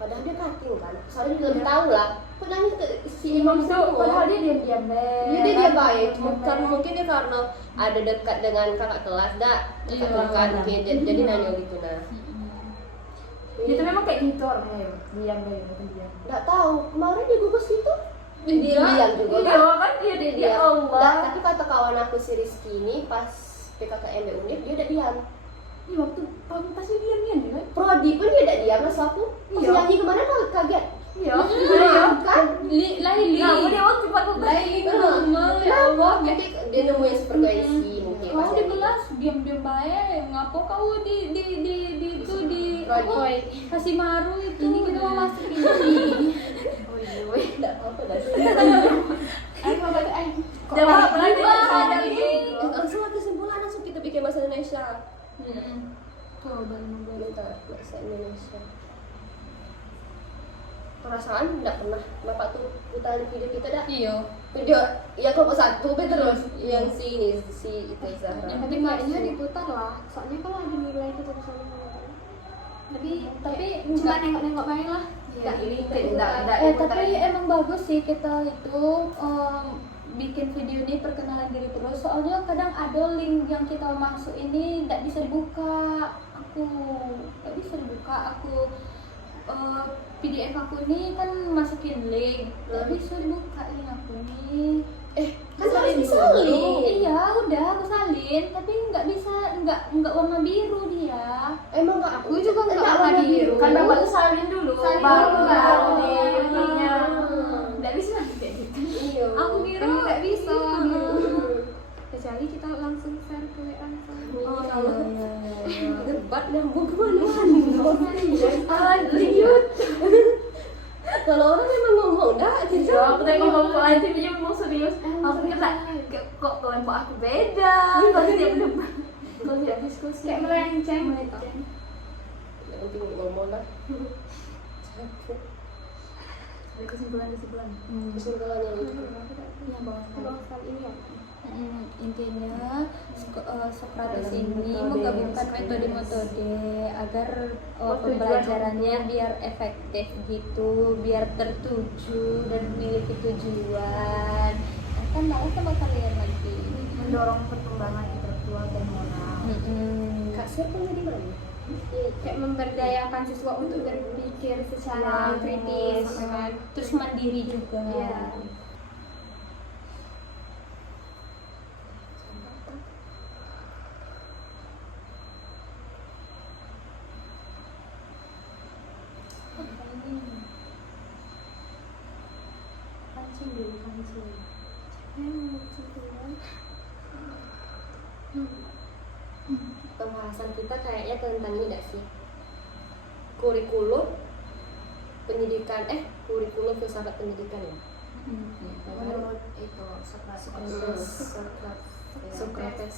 padahal dia cutting kan, soalnya dia lebih tahu lah. Kok nanya ke si imam Padahal semua? dia diam-diam Dia baik, karena mungkin dia karena ada dekat dengan kakak kelas, Iya, dekat jadi nanya gitu nah. Itu memang kayak gitu orangnya, diam. Nggak tahu, kemarin di gugus itu Dia diam juga iya kan? kan dia Dia ya diam. Allah. Nggak, tapi kata kawan aku si Rizky ini pas PKKMB Unif dia udah diam. Iya waktu presentasi diam-diam ya kan? Prodi pun dia udah diam mas aku. Pas Iya. nyanyi kemana kok kaget? Iya. Kan? Laili Nah, dia waktu fakultas. Laili ngomong ya Allah. Nanti dia nemuin supervisi mungkin. Kau pas di nyanyi. kelas diam-diam baik, ngapa kau di itu di Prodi. kasih maru itu ini kita mau masuk ini. Oh iya, weh. Nggak apa-apa dah. Ayo apa tuh? Ayo. Kok Jawab ada lagi. ada Ada ini? Langsung kesimpulan langsung kita bikin bahasa Indonesia. Tuh Bentar, bahasa Indonesia. Perasaan nggak pernah bapak tuh putarin video kita dah. Iya. Video ya kelompok satu kan terus yang si itu Zahra. Tapi kayaknya diputar lah, soalnya kalau ada nilai itu terus Tapi cuma nengok-nengok main lah. Iya, ini tapi emang bagus sih kita itu bikin video ini perkenalan diri terus, soalnya kadang ada link yang kita masuk ini tidak bisa dibuka. Aku PDF aku ini kan masukin link, tidak bisa dibuka link aku ini. Kan harus disalin. Iya, udah aku salin, tapi nggak bisa, nggak warna biru dia. Emang nggak Aku juga nggak nggak warna biru. Kan bapak tuh salin dulu, Salin baru dulu. tahu di ininya. Hmm. Nggak bisa kayak gitu. Iya. Aku kira nggak bisa. Hmm. Kecuali kita langsung share ke WA sama. Oh, kalau debat nyambung kemana-mana. Lanjut. Kalau orang memang ngomong dah, Iya, aku tadi ngomong ke lain tapi dia ngomong serius. Aku kira kok kelompok aku beda. Kalau tiap debat, kalau tiap diskusi. Kayak melenceng. yang penting ngomong lah. Ada kesimpulan. Kesimpulannya itu. Yang bawah sekali. Ini ya. Intinya Sokrates ini menggabungkan metode-metode agar pembelajarannya biar efektif gitu, biar tertuju dan memiliki tujuan. Akan mau sama kalian lagi. Mendorong perkembangan intelektual dan moral. Kak Sir pun jadi mana? Kayak memberdayakan siswa untuk berpikir secara kritis, kan? Terus mandiri juga. Iya. Pembahasan kita kayaknya tentang ini nggak sih? Kurikulum pendidikan, kurikulum filsafat pendidikan ya? Menurut itu Sokrates.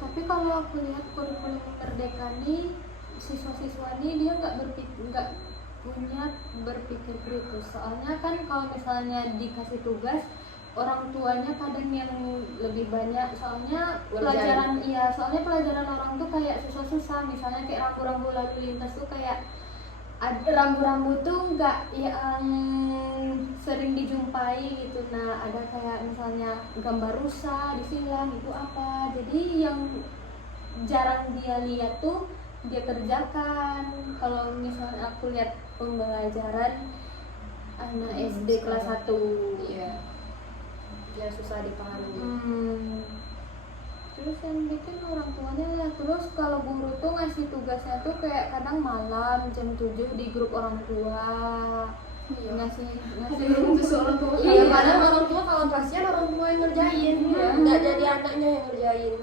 Tapi kalau aku lihat kurikulum Merdeka ini, siswa-siswa ini dia nggak punya berpikir kritis. Soalnya kan kalau misalnya dikasih tugas, orang tuanya kadang yang lebih banyak. Soalnya pelajaran orang tuh kayak susah-susah. Misalnya kayak rambu-rambu lalu lintas tuh kayak rambu-rambu tuh nggak yang sering dijumpai gitu. Nah ada kayak misalnya gambar rusa, disilang itu apa. Jadi yang jarang dia lihat tuh dia kerjakan. Kalau misalnya aku lihat pembelajaran anak SD kelas 1 Iya. Yang susah dipahami. Terus yang bikin orang tuanya lah. Terus kalau guru tuh ngasih tugasnya tuh kayak kadang malam jam 7 di grup orang tua. Ngasih orang tua. Iya, padahal orang tua kalau kasihan orang tua yang ngerjain, nggak jadi anaknya yang ngerjain.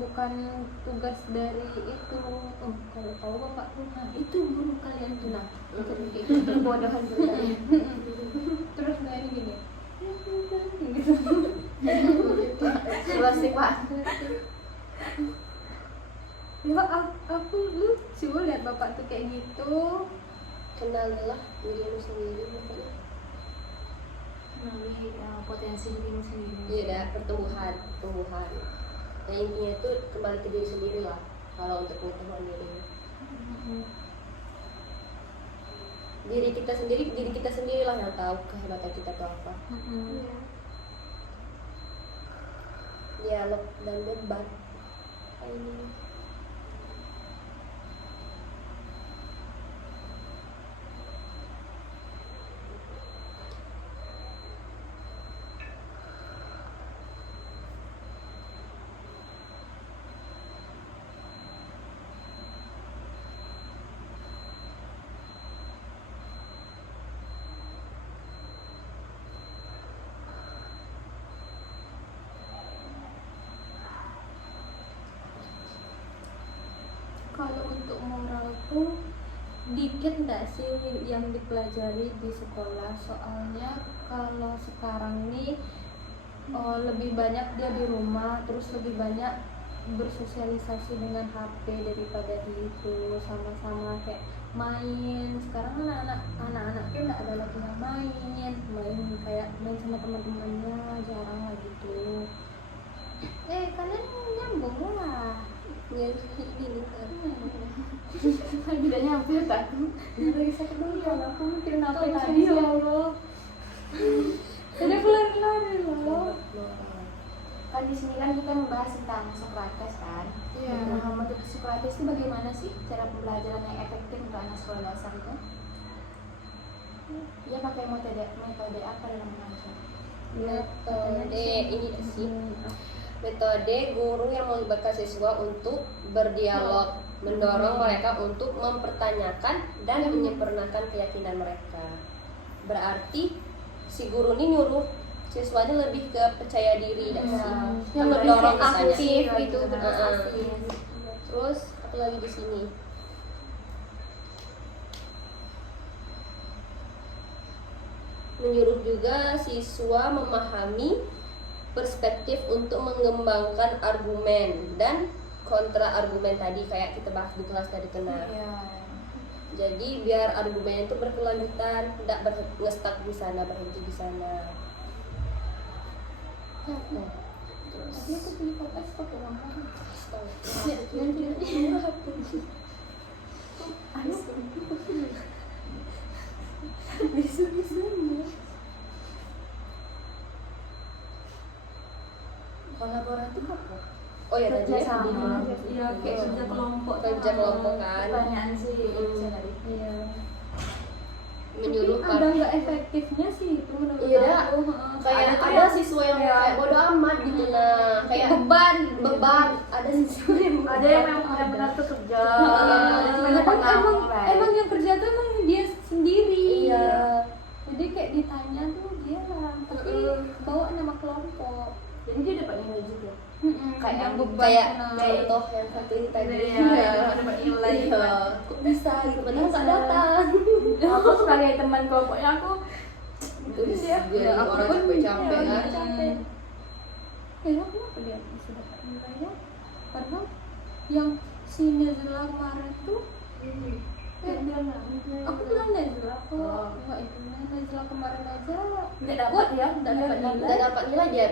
bukan tugas dari itu. Kalau tahu bapak tuh itu guru kalian tuh nah itu kebodohan juga. Terus kayak gini gitu. Plastik pak. Ya aku lu coba lihat bapak tuh kayak gitu. Kenalilah dirimu sendiri makanya. Melalui potensi dirimu sendiri. Iya dah, pertumbuhan. Nah intinya itu kembali ke diri sendiri lah. kalau untuk pengetahuan diri kita sendirilah yang tahu kehebatan kita itu apa. Dialog dan debat ini. Kalau untuk moral tuh dikit nggak sih yang dipelajari di sekolah, soalnya kalau sekarang nih lebih banyak dia di rumah, terus lebih banyak bersosialisasi dengan HP daripada di itu, sama-sama kayak main. Sekarang anak-anak tuh nggak ada lagi yang main kayak main sama teman-temannya, jarang lah gitu. Kalian nyambung lah. Ini Tidak nyampe aku. Lagi sakit dulu ya, aku mikirin apa tadi ya Allah. Jadi pelan-pelan ya Allah. Kan di sini kan kita membahas tentang Socrates kan. Iya. Nah, menurut Socrates itu bagaimana sih cara pembelajaran yang efektif untuk anak sekolah dasar itu? Dia pakai metode apa dalam mengajar? metode ini sih, metode guru yang melibatkan siswa untuk berdialog, mendorong mereka untuk mempertanyakan dan menyempurnakan keyakinan mereka. Berarti si guru ini nyuruh siswanya lebih ke percaya diri dan sih, yang lebih mendorong aktif katanya. gitu, beraktif. Terus apa lagi di sini? Menyuruh juga siswa memahami perspektif untuk mengembangkan argumen dan kontra argumen tadi kayak kita bahas di kelas tadi kena. Jadi biar argumen itu berkelanjutan, tidak ngestak di sana, berhenti di sana. Tapi aku punya podcast kok ulang tahun. Kolaboratif apa? Oh ya tadi ya, Kerjasama. Iya, kayak kerja kelompok. kerja kelompok kan, Pertanyaan sih bisa dari Iya. menyuruh Tapi ada nggak efektifnya sih itu menurut Iya, aku. kayak Ada tuh ada yang- siswa yang Iya. kayak bodo amat gitu nah, kayak beban, ada siswa yang ada yang memang benar-benar tuh kerja. Kadang emang yang kerja tuh emang dia sendiri. iya. Jadi kayak ditanya tuh dia lah, tapi bawa nama kelompok. Jadi dia dapat nilai juga. Kayak yang beban. Kayak nah. contoh yang satu ini tadi Dapat nilai. iya. Kok bisa gitu padahal nggak datang. Aku sebagai teman kelompoknya aku Terus dia biar aku orang pun capek-capek iya, kan. capek. Kenapa dia bisa dapat nilainya? Karena yang si Nezla kemarin tuh aku bilang Nezla kok enggak itu Nezla kemarin aja nggak dapat ya, nggak dapat Nggak nilai. dapat nilai dia,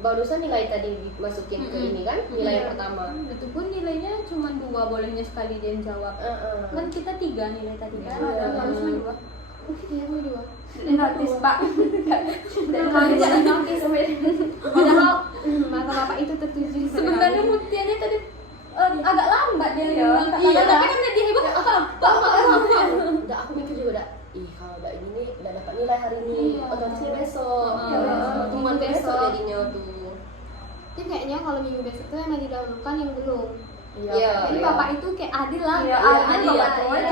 barusan nilai tadi dimasukin ke ini kan, nilai yang pertama. itu pun nilainya cuma 2, bolehnya sekali dia yang jawab. Kan kita 3 nilai tadi kan, Iya. harusnya 2. Iya, 2. Notis Pak. Padahal mata bapak itu tertuju Sebenarnya Mutianya tadi agak lambat dia Iya. ngangkat Iya, tangan, tapi kan dia heboh Udah aku mikir juga kalau udah ini udah dapat nilai hari ini, Iya. otomatisnya besok. Iya. Cuman besok Besok. jadinya tuh. Tapi kayaknya kalau minggu besok tuh emang didahulukan yang belum. Iya. Jadi bapak itu kayak adil lah. Iya, Iya, adil iya, Bapak. iya.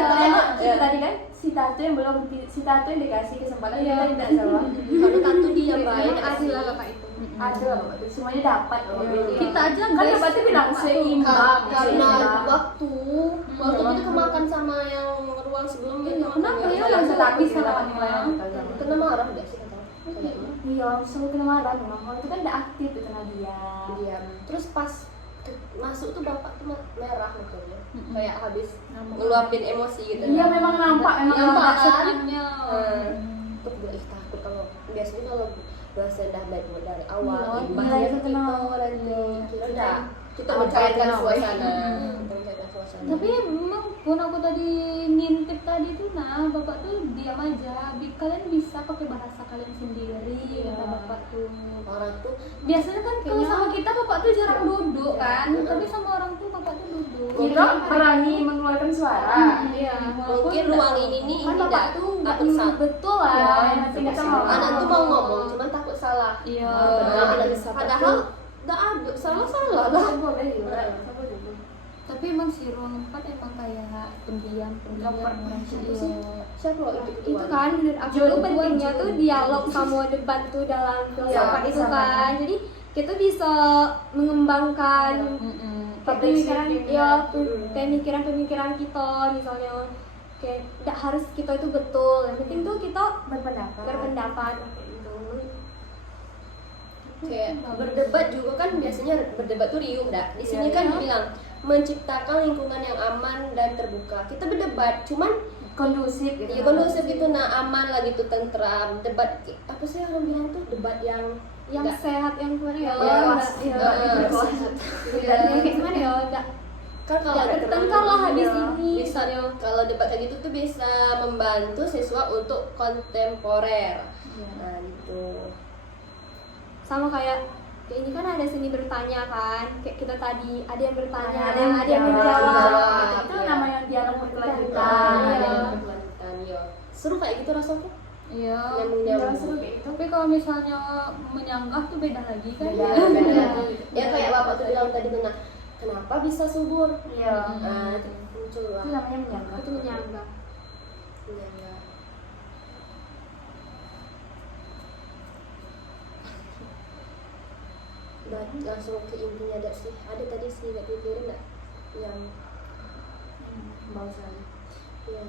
Kita Iya. tadi kan si Tatu yang belum si Tatu yang dikasih kesempatan Iya. kita tidak jawab. Karena Tatu dia baik. Emang adil lah bapak itu. Adil lah Bapak. Semuanya dapat loh. Iya. kita aja Kan guys, berarti bilang seimbang. Karena Seimbang. waktu kita kemakan sama yang ruang sebelumnya. Iya, kenapa ya? Yang Bisa satu bisa dapat lewat nilai malam. Kena marah deh sih kata. Kayaknya. Iya, selalu kena marah memang. Kalau itu kan udah aktif itu Nadia. Iya. Terus pas masuk tuh bapak tuh merah mukanya. Kayak habis ngeluapin emosi gitu. Iya, memang nampak memang Nampak kan? maksudnya. Tuh gue takut kalau biasanya kalau bahasa dah baik dari awal Iya, imbasnya nilai ke itu kita kenal. nanti kira dah kita mencairkan Awal-awal. suasana. Kita mencairkan suasana. Tapi memang pun aku tadi ngintip tadi tuh bapak tuh diam aja. Kalian bisa pakai bahasa kalian sendiri, kata bapak tuh. orang tuh Biasanya kan kalau sama kita bapak tuh jarang duduk kan, tapi sama orang tuh bapak tuh duduk. Kita berani mengeluarkan suara. Iya. mungkin ruang ini nih Kan tidak bapak tuh nggak takut salah. betul Ya, lah. yang penting kita mau. Anak tuh mau ngomong, cuman takut salah. Iya. Padahal nggak ada salah lah. Boleh juga. Coba dulu. Tapi emang sih ruang 4 emang kayak pendiam orang sih. Siapa Itu kan menurut aku tuh pentingnya tuh dialog sama debat tuh dalam filsafat itu kan. Jadi kita bisa mengembangkan pemikiran ya pemikiran kita misalnya kayak tidak harus kita itu betul. Yang penting tuh kita berpendapat gitu. kayak berdebat juga kan biasanya berdebat tuh riuh dah. Di sini kan dibilang menciptakan lingkungan yang aman dan terbuka. Kita berdebat, cuman Kondusif gitu. ya kondusif gitu, aman lah gitu, tentram. Debat apa sih orang bilang tuh debat yang Yang sehat yang gimana ya? kelas. Yang kayak gimana ya? Nggak Kan kalau nggak bertengkar lah habis ini. bisa kalau debat kayak gitu tuh bisa membantu siswa untuk kontemporer. Nah gitu. Sama kayak ini kan ada seni bertanya kan, kayak kita tadi ada yang bertanya, Ada yang ada yang menjawab. menjawab. Itu namanya dialog berkelanjutan. Ada Iya. yang berkelanjutan, yo. Seru kayak gitu rasanya. Iya. Nyambung-nyambung. Seru kayak gitu. Tapi kalau misalnya menyanggah tuh beda lagi kan? Beda. Ya kayak bapak tuh bilang tadi tuh, nah kenapa bisa subur? Iya. Nah itu muncul lah. Itu namanya menyanggah. Itu menyanggah. Iya, iya. Langsung ke intinya ada sih. Ada tadi sih nggak pikirin nggak yang Mau sekali. ya.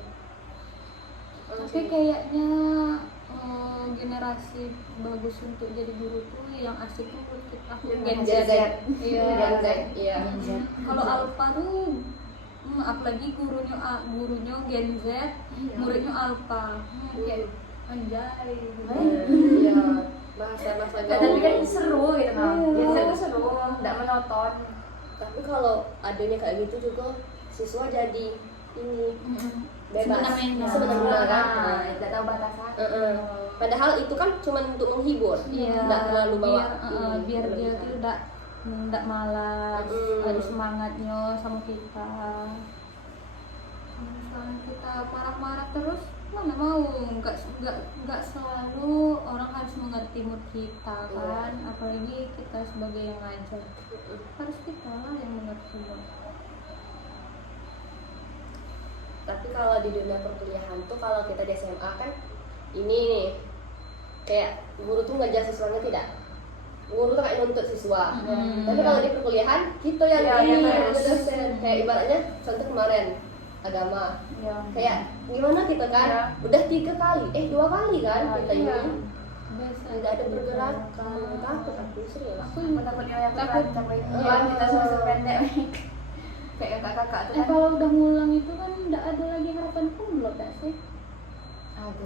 Tapi kayaknya generasi bagus untuk jadi guru tuh yang asik tuh menurut aku Gen Z. Gen Z. Iya. Gen Z, iya. Kalau Alpha tuh apalagi gurunya Gen Z, muridnya Alpha. Kayak anjay. Iya. Bahasa-bahasa Nah, tapi kan gaul. seru gitu kan. Biasanya tuh seru, nggak monoton. Tapi kalau adanya kayak gitu juga siswa jadi ini bebas sebenarnya kan. Nah, nggak tahu batasan. Padahal itu kan cuma untuk menghibur, Iya. nggak terlalu bawa biar dia tuh tidak malas, ada semangatnya sama kita. Kalau misalnya kita marah-marah terus, mana mau? Nggak selalu orang harus mengerti mood kita kan, apalagi kita sebagai yang ngajar. Harus kita lah yang mengerti mood. Tapi kalau di dunia perkuliahan tuh kalau kita di SMA kan ini nih kayak guru tuh ngajar siswanya tidak, guru tuh kayak nuntut siswa. Tapi kalau di perkuliahan kita yang Ya, ini ya, yang terus. jadi dosen. Kayak ibaratnya contoh kemarin agama Iya. kayak gimana kita kan Ya. udah 3 kali 2 kali kan kita Iya. ini Biasa. tidak ada pergerakan. Takut aku serius. Aku Takutnya yang Takut. capek kita semester pendek. Kayak kakak-kakak tuh kan. kalau udah ngulang itu kan tidak ada lagi harapan kumlot gak sih?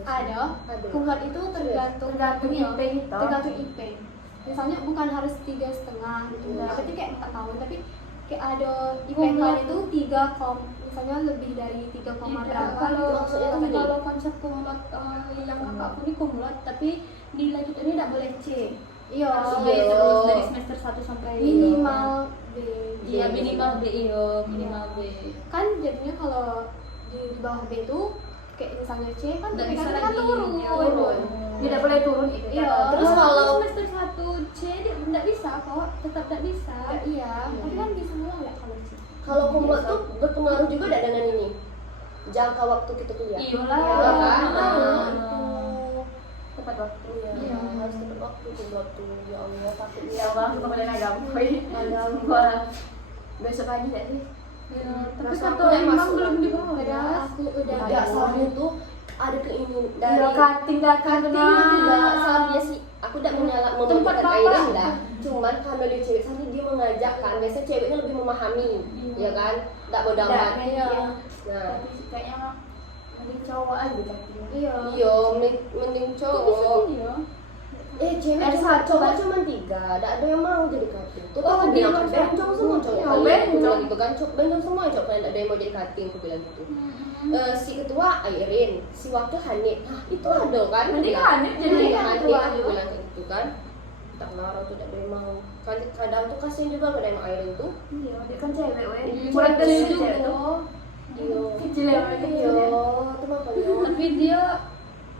Ada. Ada. Kumlot itu tergantung Tergantung ini, IP gitu. tergantung IP. Misalnya bukan harus 3,5 gitu. Iya. Berarti kayak 4 tahun, tapi kayak ada IP Kumlot kalian itu 3, misalnya lebih dari 3, berapa Kalau gitu. maksudnya tuh gini. kalau konsep kumlot yang kakakku ini kumlot, tapi di lanjutannya tidak boleh C. Iya. Harus B Iya. terus dari semester 1 sampai Minimal B. Iya minimal B, iya minimal B. Kan jadinya kalau di bawah B itu kayak misalnya C kan Nggak bisa kan lagi, turun. ya, turun. Tidak boleh turun itu. Iya. Terus Kalau kalau semester 1 C tidak bisa kok, tetap tidak bisa. Iya, tapi kan bisa ulang nggak kalau C? kalau kumlot tuh berpengaruh juga nggak dengan ini jangka waktu kita kuliah. Iyalah. Iya kan? Itu Tepat waktu. Iya, harus tepat waktu kumlot tuh. Ya Allah, takut Ya Allah, kita boleh agama. Agama. Besok pagi nggak sih? Ya, tapi Rasa satu aku yang memang masuk belum lagi. dibahas. padahal aku udah Tidak, soalnya tuh ada keinginan dari Udah cutting tidak seharusnya sih aku tidak Tempat menyalahkan papa. Aida enggak, cuman karena dia cewek tadi dia mengajak kan, biasanya ceweknya lebih memahami, ya kan, tidak bodoh amat. iya. Nah, Kayaknya mending cowok aja cutting. Iya. iya mending Kok bisa cowok. gini ya? Cewek cuma cowok cuma 3, tidak ada yang mau jadi cutting. Tuh aku bilang kan bencong semua cowok kalian, aku bilang gitu kan, bencong semua cowok kalian tidak ada yang mau jadi cutting, aku bilang gitu. Si ketua Airin, si wakil Hanif, nah itu ada kan? Nanti bilang. Hanif jadi Iya, ketua Hanif, aku juga. bilang kayak gitu kan. Tak ngarang tuh tidak ada yang mau. Kadang tuh kasihan juga ada yang Airin tuh. Iya, dia kan cewek weh. Kurang dari kecil cewek tuh. Iya. Kecil ya, weh, kecil Iya, ya. itu makanya. Tapi dia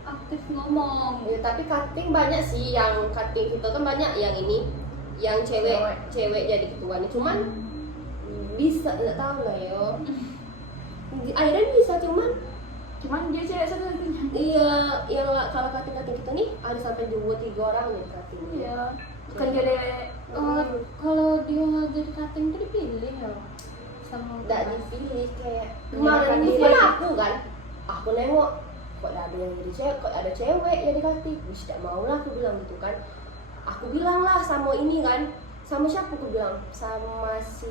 aktif ngomong. Ya, tapi cutting banyak sih yang cutting itu kan banyak yang ini yang cewek jadi ketuanya cuman bisa nggak tahu lah yo Aidan bisa cuman Cuman dia cewek satu-satunya. iya yang kalau cutting kita nih ada sampai 2-3 orang nih cutting Iya. Bukan dia dewek. Kalau dia jadi cutting itu dipilih ya sama nggak dipilih kayak Iya, kemarin kan ini dia- kan aku nengok kok ada yang jadi cewek kok ada cewek yang dikasih wis tidak mau lah aku bilang gitu kan aku bilang lah sama ini kan sama siapa aku bilang sama si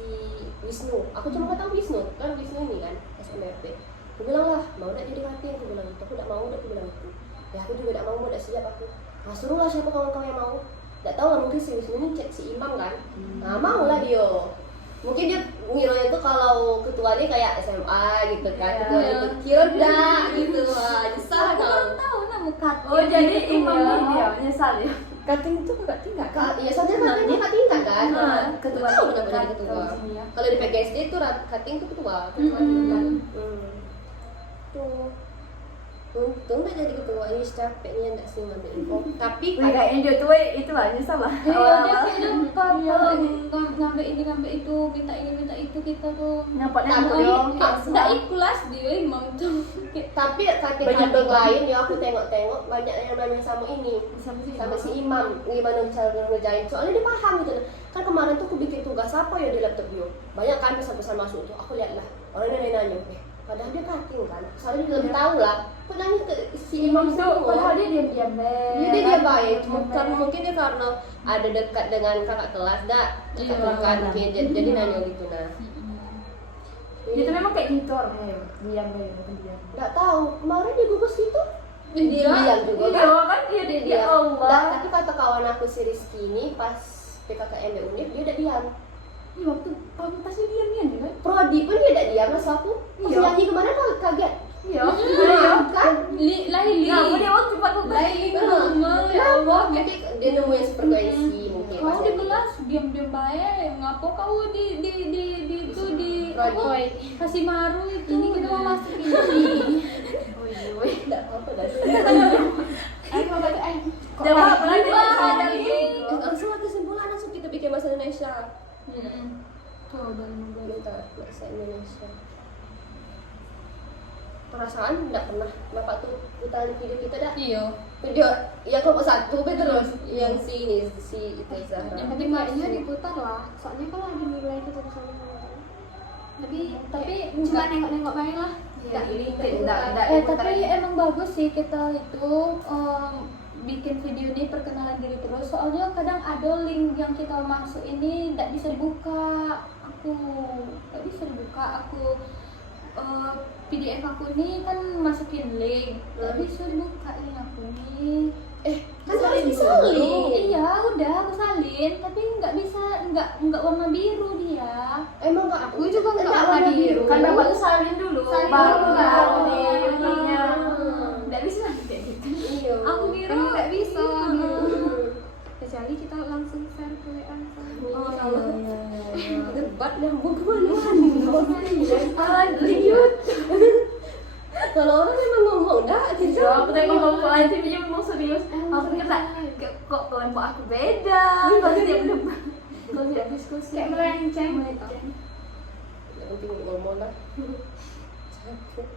Wisnu aku cuma tahu Wisnu kan Wisnu ini kan SMRP aku bilang lah mau tidak jadi mati aku bilang gitu aku tidak mau aku bilang itu ya aku juga tidak mau tidak siap aku nah suruh lah siapa kawan-kawan yang mau tidak tahu lah mungkin si Wisnu ini cek si Imam kan nah mau lah dia mungkin dia ngiranya tuh kalau ketuanya kayak SMA gitu kan Iya. ketua itu kira enggak gitu wah nyesal kalau tahu nama cutting. Oh, jadi imam ya. dia nyesal ya. Cutting itu kakak tinggal kan? iya soalnya kan dia nggak tingkat kan Ketua tahu kenapa jadi ketua Iya. kalau di PGSD itu cutting itu ketua tuh untung udah jadi ketua ini capeknya enggak sih ngambil info tapi Wih, kayaknya dia tuh itu lah nyesal lah. Iya, dia Awal-awal. kayaknya kalau ngambil ini ngambil itu, minta ini minta itu kita tuh. Nyapot-nyapot Tapi- dong. Nggak ikhlas dia imam tuh. tapi cutting Banyak cutting banget. lain ya aku tengok-tengok banyak yang nanya sama ini sama si Imam gimana cara ngerjain soalnya dia paham gitu kan kemarin tuh aku bikin tugas apa ya di laptop dia banyak kan pesan-pesan masuk tuh aku lihat lah orang nanya padahal dia cutting kan soalnya dia lebih tahu lah aku nanya ke si Imam Itu semua padahal dia diam-diam deh. dia baik karena mungkin dia karena ada dekat dengan kakak kelas dah Iya, dekat benar. jadi nanya gitu nah Dia tuh memang kayak gitu orangnya. Diam deh, bukan diam. nggak tahu kemarin dia gugus gitu Dia diam juga Iya kan kan dia dia ya diam. Allah. Nggak, tapi kata kawan aku si Rizky ini pas PKKM di Unif dia udah diam. Iya waktu pasti diam-diam ya kan? Prodi pun dia udah diam mas aku. Pas Iya. nyanyi kemana kok kaget. Iya. Iya kan? Laili. Nah, dia waktu fakultas. Laili normal ya Allah. Nanti dia nemu yang sefrekuensi mungkin. Kau pas di nyanyi. kelas diam-diam baik, ngapa kau di itu di Prodi. kasih maru ini kita mau masuk ini. Oh iya, weh. Nggak apa-apa dah. Ayo apa tuh? Jangan apa lagi ada Eh, ini. langsung kesimpulan langsung kita bikin bahasa Indonesia. Tuh dan Bentar, bahasa Indonesia. Perasaan nggak pernah bapak tuh putarin video kita dah. Iya. Video yang kelompok 1 terus yang si ini si itu Zahra. Yang penting nggaknya diputar lah. Soalnya kalau ada nilai kita kesana. Tapi cuma nengok-nengok main lah. Enggak ini enggak Tapi emang bagus sih kita itu bikin video ini perkenalan diri terus. Soalnya kadang ada link yang kita masuk ini tidak bisa dibuka. Aku nggak bisa dibuka. Aku PDF aku ini kan masukin link, nggak bisa dibuka link aku ini. Kan harus disalin. Iya, udah aku salin, tapi nggak bisa, nggak warna biru dia. Emang nggak Aku juga nggak Nggak warna biru. Kan bapak tuh salin dulu, Salin baru dulu. tahu di ininya. Hmm. Enggak bisa kayak gitu. Iya. Aku kira Emang nggak bisa. Hmm. Kecuali kita langsung share ke WA. Oh, iya. Debat nyambung kemana-mana. Lanjut. Kalau orang memang ngomong dah, Iya, aku tengok kelompok lain sih dia ngomong serius. Aku kira kok kelompok aku beda. Pas tiap debat. Kalau tiap diskusi Kayak melenceng. Yang penting ngomong lah. Capek.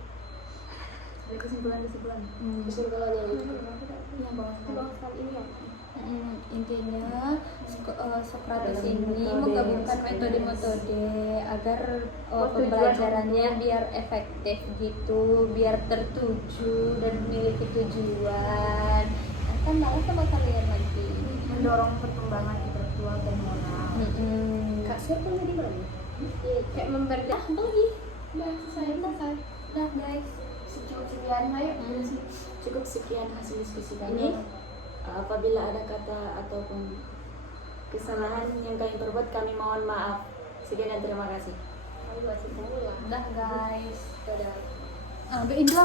Ada kesimpulan. Kesimpulannya itu. Yang bawah Bahkan ini ya. Intinya Sokrates ini menggabungkan metode-metode agar pembelajarannya biar efektif gitu, biar tertuju dan memiliki tujuan. Akan malah sama kalian lagi. mendorong perkembangan intelektual dan moral. Kak Sir punya di mana? Kayak memberdah lagi. Udah selesai. Nah guys, Sekian, ayo. Cukup sekian hasil diskusi kami. Apabila ada kata ataupun kesalahan yang kami perbuat, kami mohon maaf. Sekian dan terima kasih. Kami masih pemula. Udah guys. Dadah. Indra